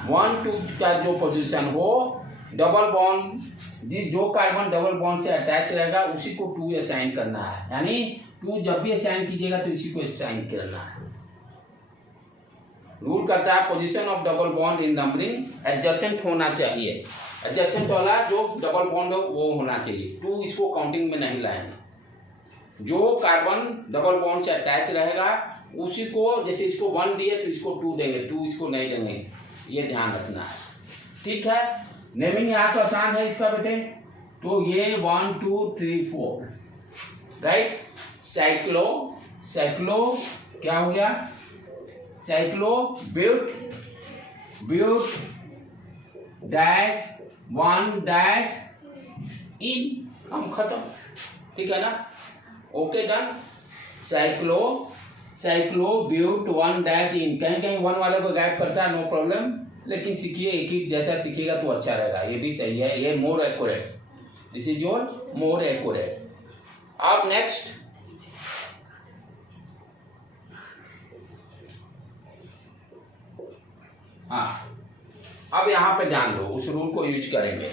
1 2 का जो पोजीशन हो डबल बॉन्ड, जो कार्बन डबल बॉन्ड से अटैच रहेगा उसी को 2 असाइन करना है। यानी 2 जब भी असाइन कीजिएगा तो इसी को असाइन करना है। रूल करता है position of double bond in numbering adjacent होना चाहिए। एडजेसेंट वाला जो डबल बॉन्ड हो वो होना चाहिए। 2 इसको काउंटिंग में नहीं लाएंगे। जो कार्बन डबल बॉन्ड से अटैच रहेगा उसी को, जैसे इसको 1 दिए तो इसको 2 देंगे, 2 इसको नहीं देंगे, ये ध्यान रखना है। ठीक है, नेमिंग यहाँ तो आसान है इसका बेटे। तो ये 1 2 3 4 राइट। साइक्लो क्या हो गया? Cyclo but dash 1 dash yne, हम खत्म। ठीक है ना? Okay done. Cyclo but 1 dash yne, कहीं 1 वाले को गायब करता है, नो प्रॉब्लम, लेकिन सीखिए एक ही जैसा सीखिएगा तो अच्छा रहेगा। ये भी सही है, ये more accurate, this is your more accurate. अब नेक्स्ट हाँ, अब यहां पे ध्यान दो, उस रूल को यूज करेंगे।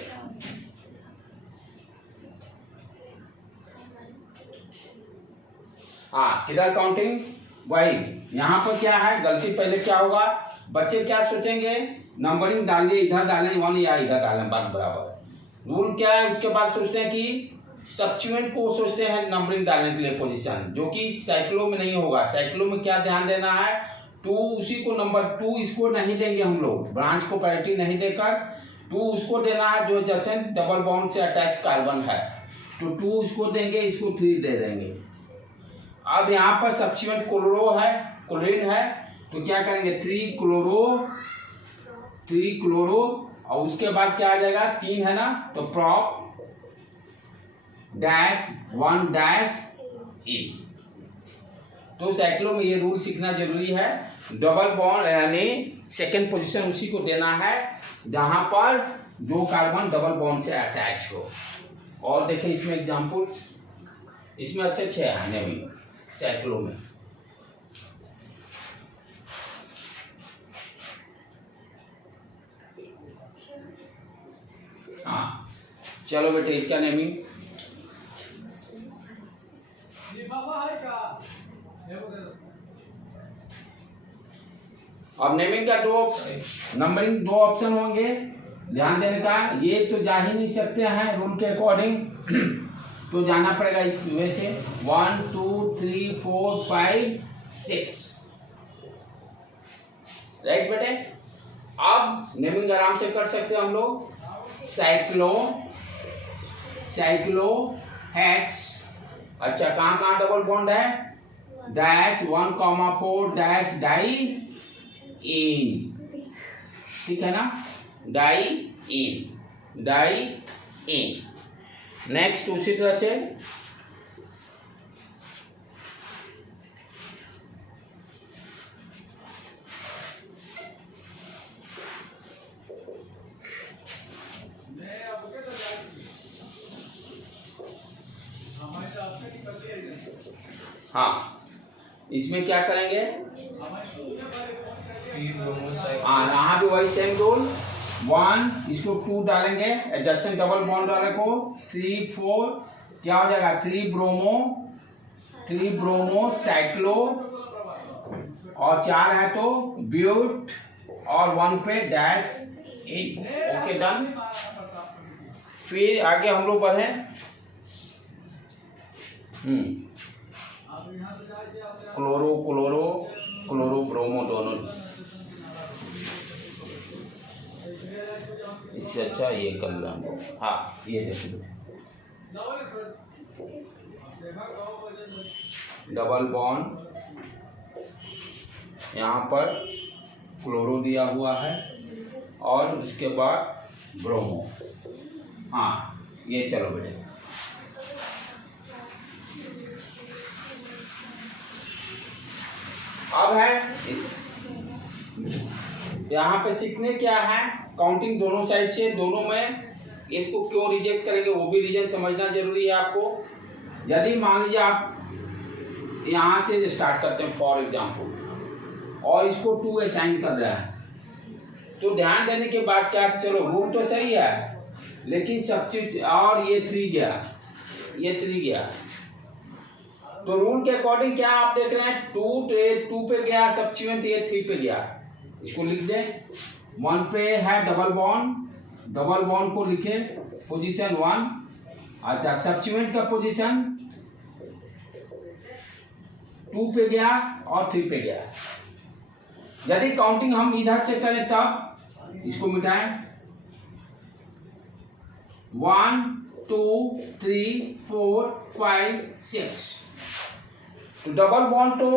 हाँ, किधर काउंटिंग, वही यहां पर क्या है गलती। पहले क्या होगा, बच्चे क्या सोचेंगे, नंबरिंग डालिए, इधर डालें 1 या इधर डालें, बात बराबर। रूल क्या है, उसके बाद सोचते हैं कि सब्स्टिट्यूएंट को सोचते हैं नंबरिंग डालने के लिए पोजीशन, जो कि साइक्लो में नहीं होगा। साइक्लो में क्या ध्यान देना है, 2 उसी को नंबर 2 इसको नहीं देंगे हम लोग, ब्रांच को प्रायोरिटी नहीं देकर 2 उसको देना है जो जैसे डबल बॉन्ड से अटैच कार्बन है, तो 2 इसको देंगे, इसको 3 दे देंगे। अब यहाँ पर सब्स्टिट्यूएंट क्लोरीन है, तो क्या करेंगे 3 क्लोरो और उसके बाद क्या आ जाएगा 3 है ना, तो प्रॉप डैश 1 डैश इन। तो साइक्लो में ये रूल सीखना जरूरी है। डबल बॉन्ड यानी सेकंड पोजीशन उसी को देना है जहां पर दो कार्बन डबल बॉन्ड से अटैच हो। और देखें इसमें एग्जांपल्स, इसमें अच्छे आने भी साइक्लो में। हाँ चलो बेटे, इसका नेमिंग अब नेमिंग का नंबरिंग 2 ऑप्शन होंगे ध्यान देने का। ये तो जा ही नहीं सकते हैं रूल के अकॉर्डिंग, तो जाना पड़ेगा इस वे से 1 2 3 4 5 6, राइट बेटे। अब नेमिंग आराम से कर सकते हो हम लोग। साइक्लोहेक्स, अच्छा कहाँ कहाँ डबल बॉन्ड है, डैश 1,4 डैश डाई इन, ठीक है ना, डाई इन। नेक्स्ट उसी तरह से हाँ, इसमें क्या करेंगे, हाँ यहाँ भी वही सेम रूल, 1 इसको 2 डालेंगे, एडजस्टेंट डबल बॉन्ड वाले को 3 4 क्या हो जाएगा, 3 ब्रोमो साइक्लो, और 4 है तो ब्यूट, और 1 पे डैश इन। Okay done. फिर आगे हम लोग बढ़े, क्लोरो ब्रोमो दोनों, इससे अच्छा ये कर लो हम लोग। हाँ ये देखो, डबल बॉन्ड यहाँ पर क्लोरो दिया हुआ है और उसके बाद ब्रोमो। हाँ ये चलो बेटे, अब है यहाँ पे सीखने क्या है, काउंटिंग दोनों साइड से, दोनों में एक को क्यों रिजेक्ट करेंगे वो भी रीजन समझना जरूरी है आपको। यदि मान लीजिए आप यहाँ से स्टार्ट करते हैं फॉर एग्जांपल, और इसको 2 असाइन कर रहा है, तो ध्यान देने के बाद क्या, चलो रूल तो सही है लेकिन सब्स्टिट्यूट, और ये 3 गया, ये 3 गया, तो रूल के अकॉर्डिंग क्या आप देख रहे हैं, 2 पे गया सब्स्टिट्यूएंट, ये 3 पे गया। इसको लिख दें, 1 पे है डबल बॉन्ड को लिखे पोजीशन 1, अच्छा सब्स्टिट्यूएंट का पोजीशन 2 पे गया और 3 पे गया। यदि काउंटिंग हम इधर से करें तब इसको मिटाएं, 1 2 3 4 5 6, तो डबल बॉन्ड तो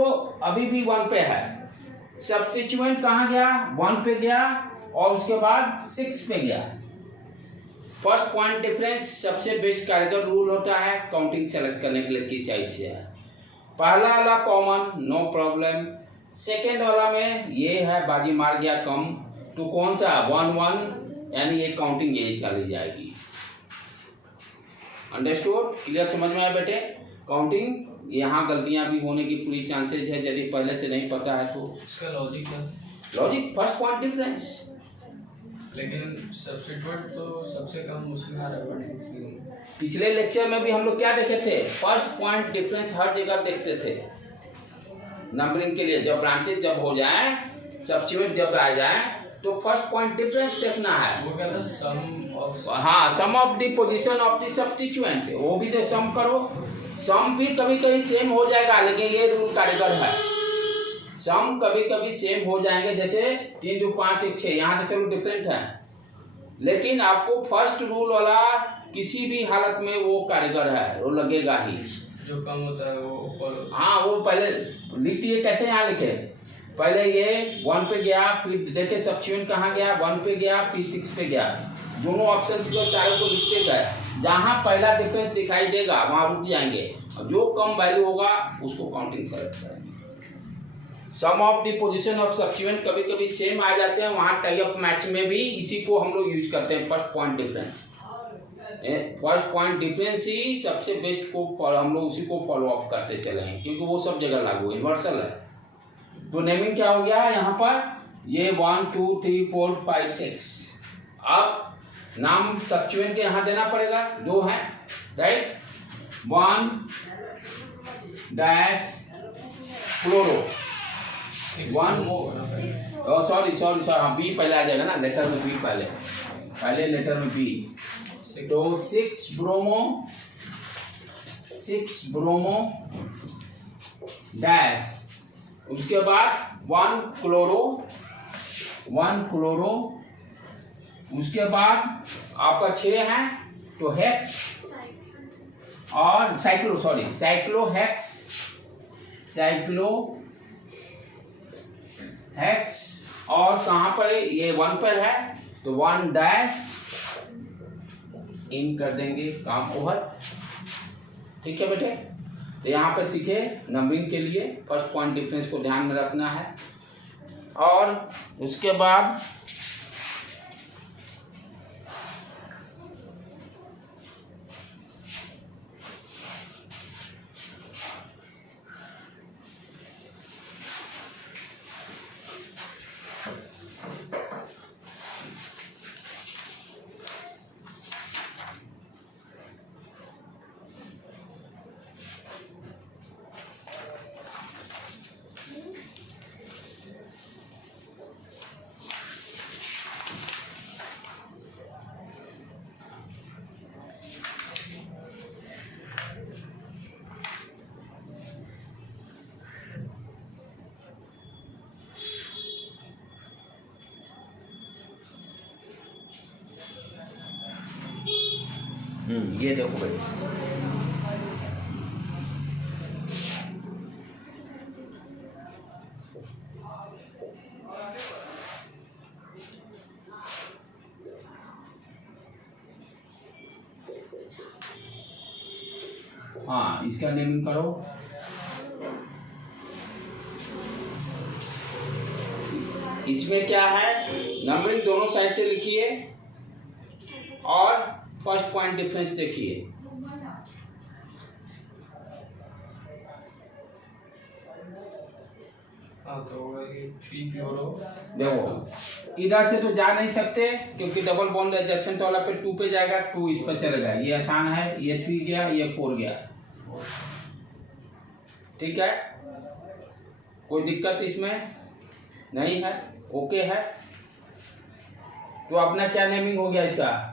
अभी भी 1 पे है, सब्स्टिट्यूएंट कहाँ गया, 1 पे गया और उसके बाद 6 पे गया। फर्स्ट पॉइंट डिफरेंस सबसे बेस्ट कारगर रूल होता है काउंटिंग सेलेक्ट करने के लिए किस साइड से है। पहला वाला कॉमन नो प्रॉब्लम, सेकेंड वाला में ये है बाजी मार गया कम, तो कौन सा 1 1, यानी ये काउंटिंग यही चली जाएगी। अंडरस्टूड, क्लियर, समझ में आया बेटे। काउंटिंग यहाँ गलतियां भी होने की पूरी चांसेस है यदि पहले से नहीं पता है तो। इसका लॉजिक क्या, लॉजिक फर्स्ट पॉइंट डिफरेंस, लेकिन सब्स्टिट्यूट तो सबसे कम मुश्किल आ रहा है। पिछले लेक्चर में भी हम लोग क्या देखे थे, फर्स्ट पॉइंट डिफरेंस हर जगह देखते थे नंबरिंग के लिए। जब ब्रांचेस जब हो जाए, सब्स्टिट्यूएंट जब आ जाए तो फर्स्ट पॉइंट डिफरेंस देखना है। वो कहता है सम ऑफ, हाँ sum of the position of the substituent, वो भी तो सम करो। सम भी कभी कभी सेम हो जाएगा, लेकिन ये रूल कारगर है, सम कभी कभी सेम हो जाएंगे, जैसे 3 2 5 1 6, यहाँ तो चलो डिफरेंट है, लेकिन आपको फर्स्ट रूल वाला किसी भी हालत में वो कारगर है, वो लगेगा ही। जो कम होता है वो ऊपर, हाँ वो पहले लिख दिए, कैसे यहाँ लिखे, पहले ये 1 पे गया, फिर देखे सब्स्टिट्यूएंट कहाँ गया, 1 पे गया, फिर 6 पे गया, दोनों ऑप्शंस को सारे को लिखते गए। जहाँ पहला डिफरेंस दिखाई देगा वहाँ रुक जाएंगे, और जो कम वैल्यू होगा उसको काउंटिंग सेलेक्ट करेंगे। Sum of the position of substituent कभी कभी सेम आ जाते हैं, वहाँ टाई अप मैच में भी इसी को हम लोग यूज करते हैं, first point difference. First point difference ही सबसे बेस्ट को हम लोग उसी को फॉलो अप करते चले हैं, क्योंकि वो सब जगह लागू यूनिवर्सल है। तो नेमिंग क्या हो गया यहाँ पर, ये 1 2 3 4 5 6, अब नाम सब्स्टिट्यूएंट के यहाँ देना पड़ेगा, 2 है राइट, 1 डैश क्लोरो 1, सॉरी हाँ बी पहले आ जाएगा ना, लेटर में बी पहले लेटर में बी, तो 6 ब्रोमो 6 ब्रोमो डैश, उसके बाद 1 क्लोरो, उसके बाद आपका 6 है तो हेक्स और साइक्लो हेक्स और कहाँ पर ये 1 पर है तो 1 डैश इन कर देंगे, काम ओवर। ठीक है बेटे, तो यहाँ पर सीखे नंबरिंग के लिए फर्स्ट पॉइंट डिफरेंस को ध्यान में रखना है। और उसके बाद ये देखो भाई, हाँ इसका नेमिंग करो। इसमें क्या है, नंबरिंग दोनों साइड से लिखिए और फर्स्ट पॉइंट डिफरेंस देखिए। तो 3 क्लोरो, देखो इधर से तो जा नहीं सकते क्योंकि डबल बॉन्ड एडजेसेंट वाला पे 2 पे जाएगा, 2 इस पर चलेगा, ये आसान है, ये 3 गया, ये 4 गया। ठीक है, कोई दिक्कत इसमें नहीं है, ओके है। तो अपना क्या नेमिंग हो गया इसका,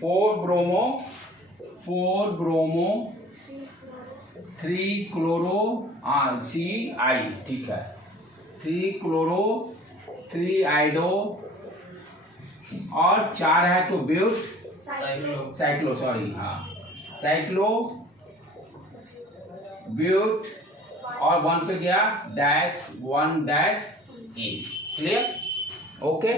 4 ब्रोमो 3 क्लोरो CI, ठीक है, 3 क्लोरो 3 आइडो और 4 है तो साइक्लो ब्यूट और 1 पे गया डैश 1 डैश इन। Clear, okay.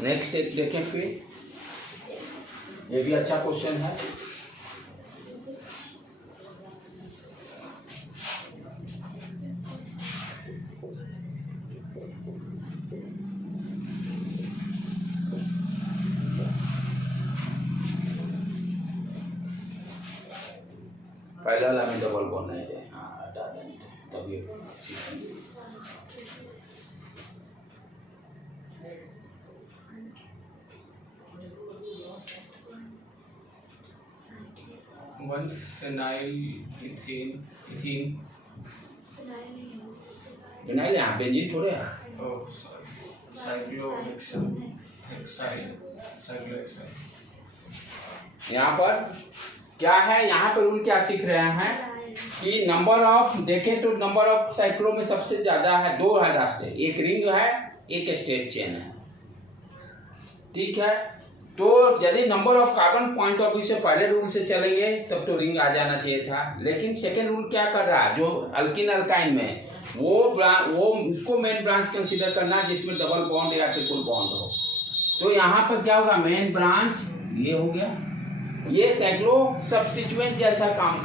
नेक्स्ट एक देखें, फिर ये भी अच्छा क्वेश्चन है। पहला वाला में डबल बॉन्ड नहीं है, हाँ हटा देंगे तब ये सीखेंगे। वन फिनाइल इथीन फिनाइल यहाँ बेंजीन थोड़े है, यहाँ पर क्या है, यहाँ पर रूल क्या सीख रहे हैं कि नंबर ऑफ, देखें तो नंबर ऑफ साइक्लो में सबसे ज्यादा है, 2 है रास्ते, एक रिंग है एक स्ट्रेट चेन है। ठीक है, तो यदि number of carbon point of view से पहले रूल से चलेंगे तब तो रिंग आ जाना चाहिए था, लेकिन सेकेंड रूल क्या कर रहा है, जो अल्किन अल्काइन में वो उसको मेन ब्रांच कंसीडर करना जिसमें डबल बॉन्ड या ट्रिपल बॉन्ड हो। तो यहाँ पर क्या होगा, मेन ब्रांच ये हो गया, ये साइक्लो सब्स्टिट्यूएंट जैसा काम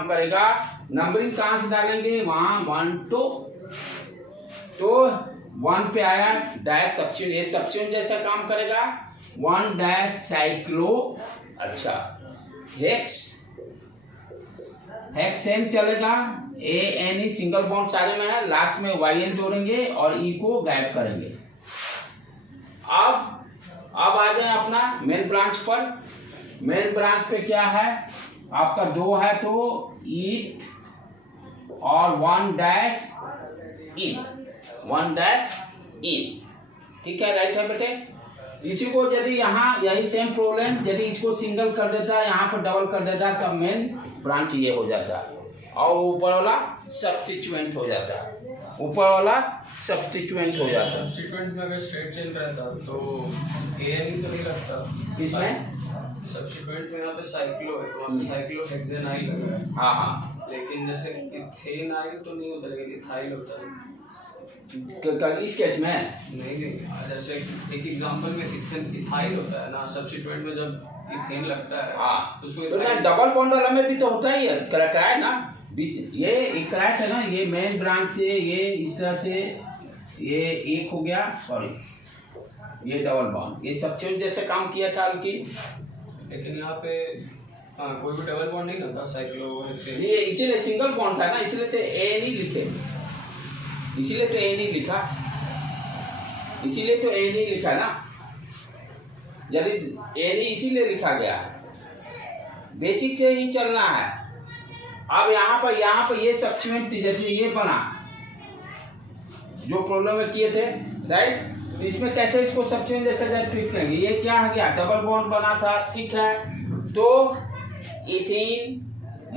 करेगा, नंबरिंग कहाँ से डालेंगे, वहां 1 तो 1 पे आया डैश सब्स्टिट्यूएंट, ये सब्स्टिट्यूएंट जैसा काम करेगा, 1 डैश साइक्लो, अच्छा हेक्सेन चलेगा, ANE सिंगल बॉन्ड सारे में है, लास्ट में YN जोड़ेंगे और E को गायब करेंगे। अब अब आ जाए अपना मेन ब्रांच पर। मेन ब्रांच पे क्या है आपका, 2 है तो ईट और 1 डैश इन, 1 डैश इन, ठीक है, राइट है बेटे। इसी को यदि यहाँ यही सेम प्रॉब्लम, यदि इसको सिंगल कर देता है, यहाँ पर डबल कर देता है, तब मेन ब्रांच ये हो जाता है और ऊपर वाला सब्स्टिट्यूएंट हो जाता है, ऊपर वाला सब्स्टिट्यूएंट हो जाता है। सब्स्टिट्यूएंट में अगर स्ट्रेट चेन रहता तो एन तो नहीं लगता किसमें? सब्स्टिट्यूएंट में यहाँ पे साइक्लो है तो वहाँ पे साइक्लोहेक्सेनाइल लग रहा है। हाँ हाँ, लेकिन जैसे इथेनाइल तो नहीं होता, लेकिन इथाइल होता है। इस केस में नहीं, जैसे एक एग्जांपल में इथाइल होता है ना, सब्स्टिट्यूएंट में जब इथेन लगता है हाँ, तो उसको तो ना डबल बॉन्ड वाला में भी तो होता ही है, क्रैक है ना बीच, ये एक क्रैक है ना, ये मेन ब्रांच से ये इस तरह से ये एक हो गया, सॉरी ये डबल बॉन्ड, ये सब्स्टिट्यूट जैसे काम किया था अल्कीन। लेकिन यहाँ पे कोई भी डबल बॉन्ड नहीं होता साइक्लोहेक्सेन, ये इसीलिए सिंगल बॉन्ड था ना, इसलिए तो ए नहीं लिखे, इसीलिए तो ए नहीं लिखा, इसीलिए तो ए नहीं लिखा ना, यदि ए नहीं इसीलिए लिखा गया, बेसिक से ही चलना है। अब यहाँ पर ये सब्स्टिट्यूएंट जैसे ये बना, जो प्रॉब्लम में किए थे, राइट, तो इसमें कैसे इसको सब्स्टिट्यूएंट जैसे ट्रीट करेंगे। ये क्या है, क्या डबल बॉन्ड बना था, ठीक है, तो इथीन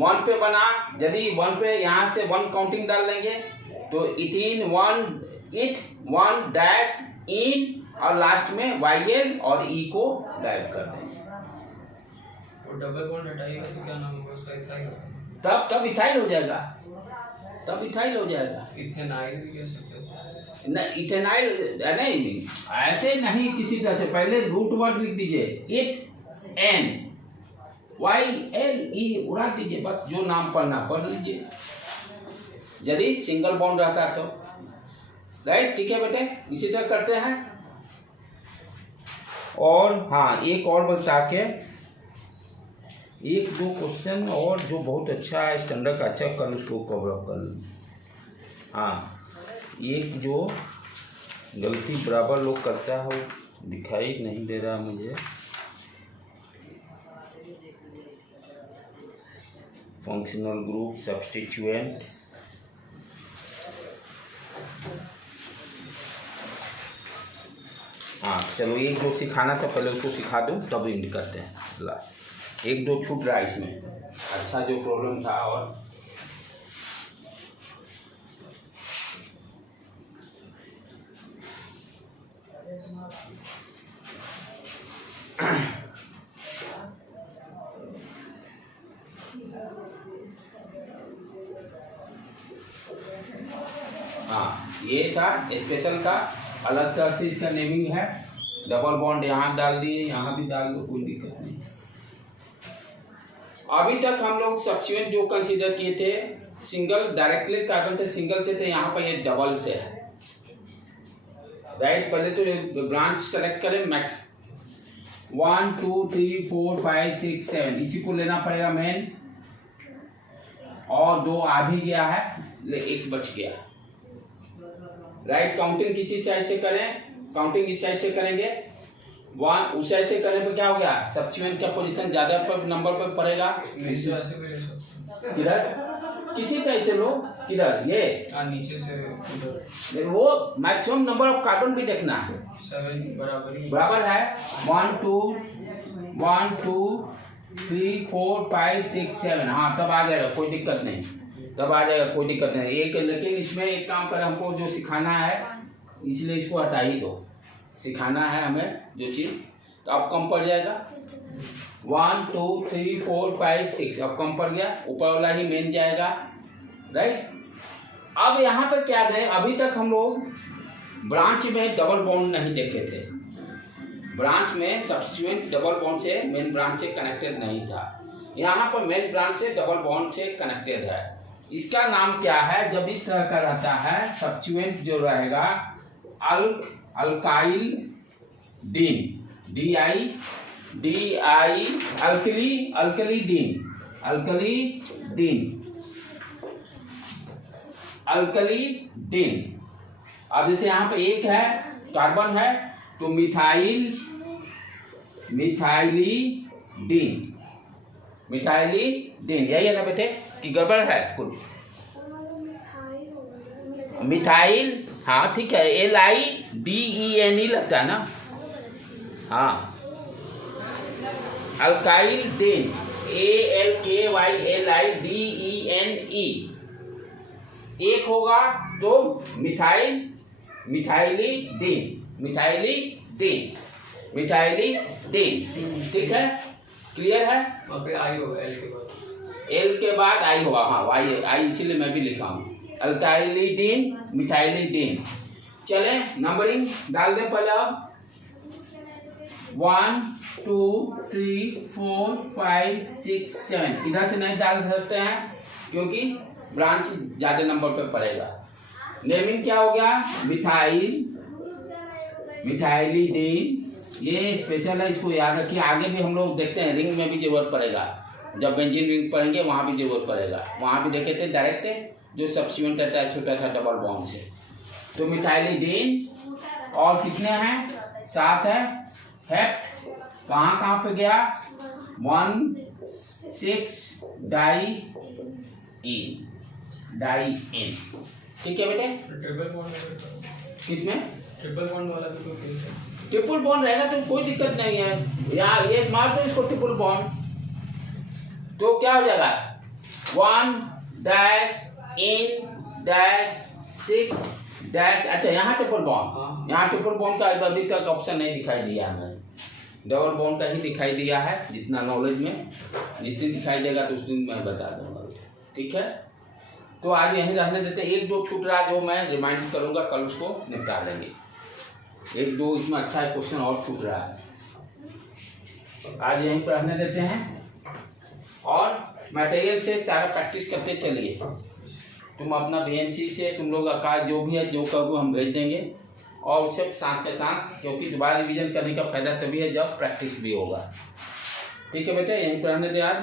1 पे बना, यदि 1 पे यहाँ से 1 काउंटिंग डाल लेंगे तो इथीन 1 डैश इन और लास्ट में YL और E को गायब कर देंगे। तो डबल बॉन्ड हटाइएगा तो क्या नाम होगा उसका, इथाइल, तब इथाइल हो जाएगा, तब इथाइल हो जाएगा। इथेनाइल भी कह सकते हैं। नहीं, इथेनाइल नहीं, ऐसे नहीं, किसी तरह से पहले रूट वर्ड लिख दीजिए, इथ एन YLE उड़ा दीजिए, बस जो नाम पढ़ना पढ़ लीजिए, यदि सिंगल बॉन्ड रहता तो, राइट, ठीक है बेटे, इसी तरह करते हैं। और हाँ, एक और बता के 1-2 क्वेश्चन और जो बहुत अच्छा है, स्टैंडर्ड का अच्छा, कल उसको कवर अप कर लें। हाँ, एक जो गलती बराबर लोग करता है वो दिखाई नहीं दे रहा मुझे, फंक्शनल ग्रुप सब्स्टिट्यूएंट, हाँ चलो, एक दो सिखाना था, पहले उसको सिखा दो तब इंड करते हैं। ला 1-2 छूट रहा है इसमें, अच्छा जो प्रॉब्लम था। और हाँ, ये था स्पेशल का, अलग तरह से इसका नेमिंग है, डबल बॉन्ड यहाँ डाल दिए, यहाँ भी डाल दो, कोई दिक्कत नहीं। अभी तक हम लोग सब्स्टिट्यूएंट जो कंसीडर किए थे, सिंगल डायरेक्टली कार्बन से सिंगल से थे, यहाँ पर ये डबल से है, राइट। पहले तो ब्रांच सेलेक्ट करें, मैक्स 1 2 3 4 5 6 7, इसी को लेना पड़ेगा मेन, और 2 आ भी गया है, 1 बच गया, राइट। काउंटिंग किसी साइड से करें, काउंटिंग इस साइड से करेंगे, 1 उस साइड से करने पे क्या हो गया, सब्स्टिट्यूएंट का पोजीशन ज्यादा पर नंबर पर पड़ेगा, किधर किसी साइड से लो, किधर ये नीचे से, वो मैक्सिमम नंबर ऑफ कार्बन भी देखना है, 7 बराबर है 1 2 3 4 5 6 7, हाँ तब आ जाएगा, कोई दिक्कत नहीं, तब आ जाएगा, कोई दिक्कत नहीं। एक लेकिन इसमें एक काम करें, हमको जो सिखाना है इसलिए इसको हटा ही दो, सिखाना है हमें जो चीज़, तो अब कम पड़ जाएगा, 1 2 3 4 5 6, अब कम पड़ गया, ऊपर वाला ही मेन जाएगा, राइट। अब यहाँ पे क्या दें, अभी तक हम लोग ब्रांच में डबल बॉन्ड नहीं देखे थे, ब्रांच में सब्स्टिट्यूएंट डबल बॉन्ड से मेन ब्रांच से कनेक्टेड नहीं था, यहाँ पर मेन ब्रांच से डबल बॉन्ड से कनेक्टेड है। इसका नाम क्या है, जब इस तरह का रहता है सब्स्टिट्यूएंट जो रहेगा, alkyl dean, DI alkali dean. अब जैसे यहाँ पे एक है कार्बन है, तो मिथाइल मिथाइलिडीन, मिथाइलिडीन यही है ना बेटे कि गड़बड़ है कुछ? मिथाइल, हाँ ठीक है, LIDENE लगता है ना, हाँ। अल्काइलडीन, ALKYLIDENE एक होगा तो मिथाइलिडीन, ठीक है, क्लियर है? वहाँ पे आई होगा एल के बाद आई होगा, हाँ आई इसीलिए मैं भी लिखा हूँ, अल्काइलिडीन, मिथाइलिडीन। चले नंबरिंग डाल दें पहले अब, 1 2 3 4 5 6 7, इधर से नहीं डाल सकते हैं क्योंकि ब्रांच ज्यादा नंबर पे पड़ेगा। नेमिंग क्या हो गया? मिथाइलिडीन, ये स्पेशल है, इसको याद रखिए, आगे भी हम लोग देखते हैं, रिंग में भी जरूरत पड़ेगा, जब बेंजीन रिंग पढ़ेंगे वहाँ भी जरूरत पड़ेगा, वहाँ भी देखे थे डायरेक्ट जो सब्स्टिट्यूएंट अटैच होता था डबल बॉन्ड से। तो मिथाइलिडीन, और कितने हैं? 7 है। हेप्ट कहाँ पे गया? 1,6-डाइईन, ठीक है बेटे? ट्रिपल बॉन्ड किसमें? ट्रिपल बॉन्ड वाला भी कोई केस है? ट्रिपल बॉन्ड रहेगा तो कोई दिक्कत नहीं है, या ये मार दो इसको ट्रिपल बॉन्ड, तो क्या हो जाएगा? 1-in-6- अच्छा यहाँ ट्रिपल बॉन्ड, यहाँ ट्रिपल बॉन्ड का अभी तक ऑप्शन नहीं दिखाई दिया हमें, डबल बॉन्ड का ही दिखाई दिया है, जितना नॉलेज में, जिस दिन दिखाई देगा तो उस दिन मैं बता दूंगा, ठीक है? तो आज यहीं रहने देते, 1-2 छूट रहा जो मैं रिमाइंड करूंगा, कल उसको निपटा लेंगे। 1-2 इसमें अच्छा है क्वेश्चन और छूट रहा है, आज यहीं पर रहने देते हैं, और मटेरियल से सारा प्रैक्टिस करते चलिए। तुम अपना BMC से तुम लोग का जो भी है जो कहोगे हम भेज देंगे, और उससे साथ के साथ, क्योंकि दोबारा रिवीजन करने का फायदा तभी है जब प्रैक्टिस भी होगा, ठीक है बेटे? यहीं पर रहने दे आज।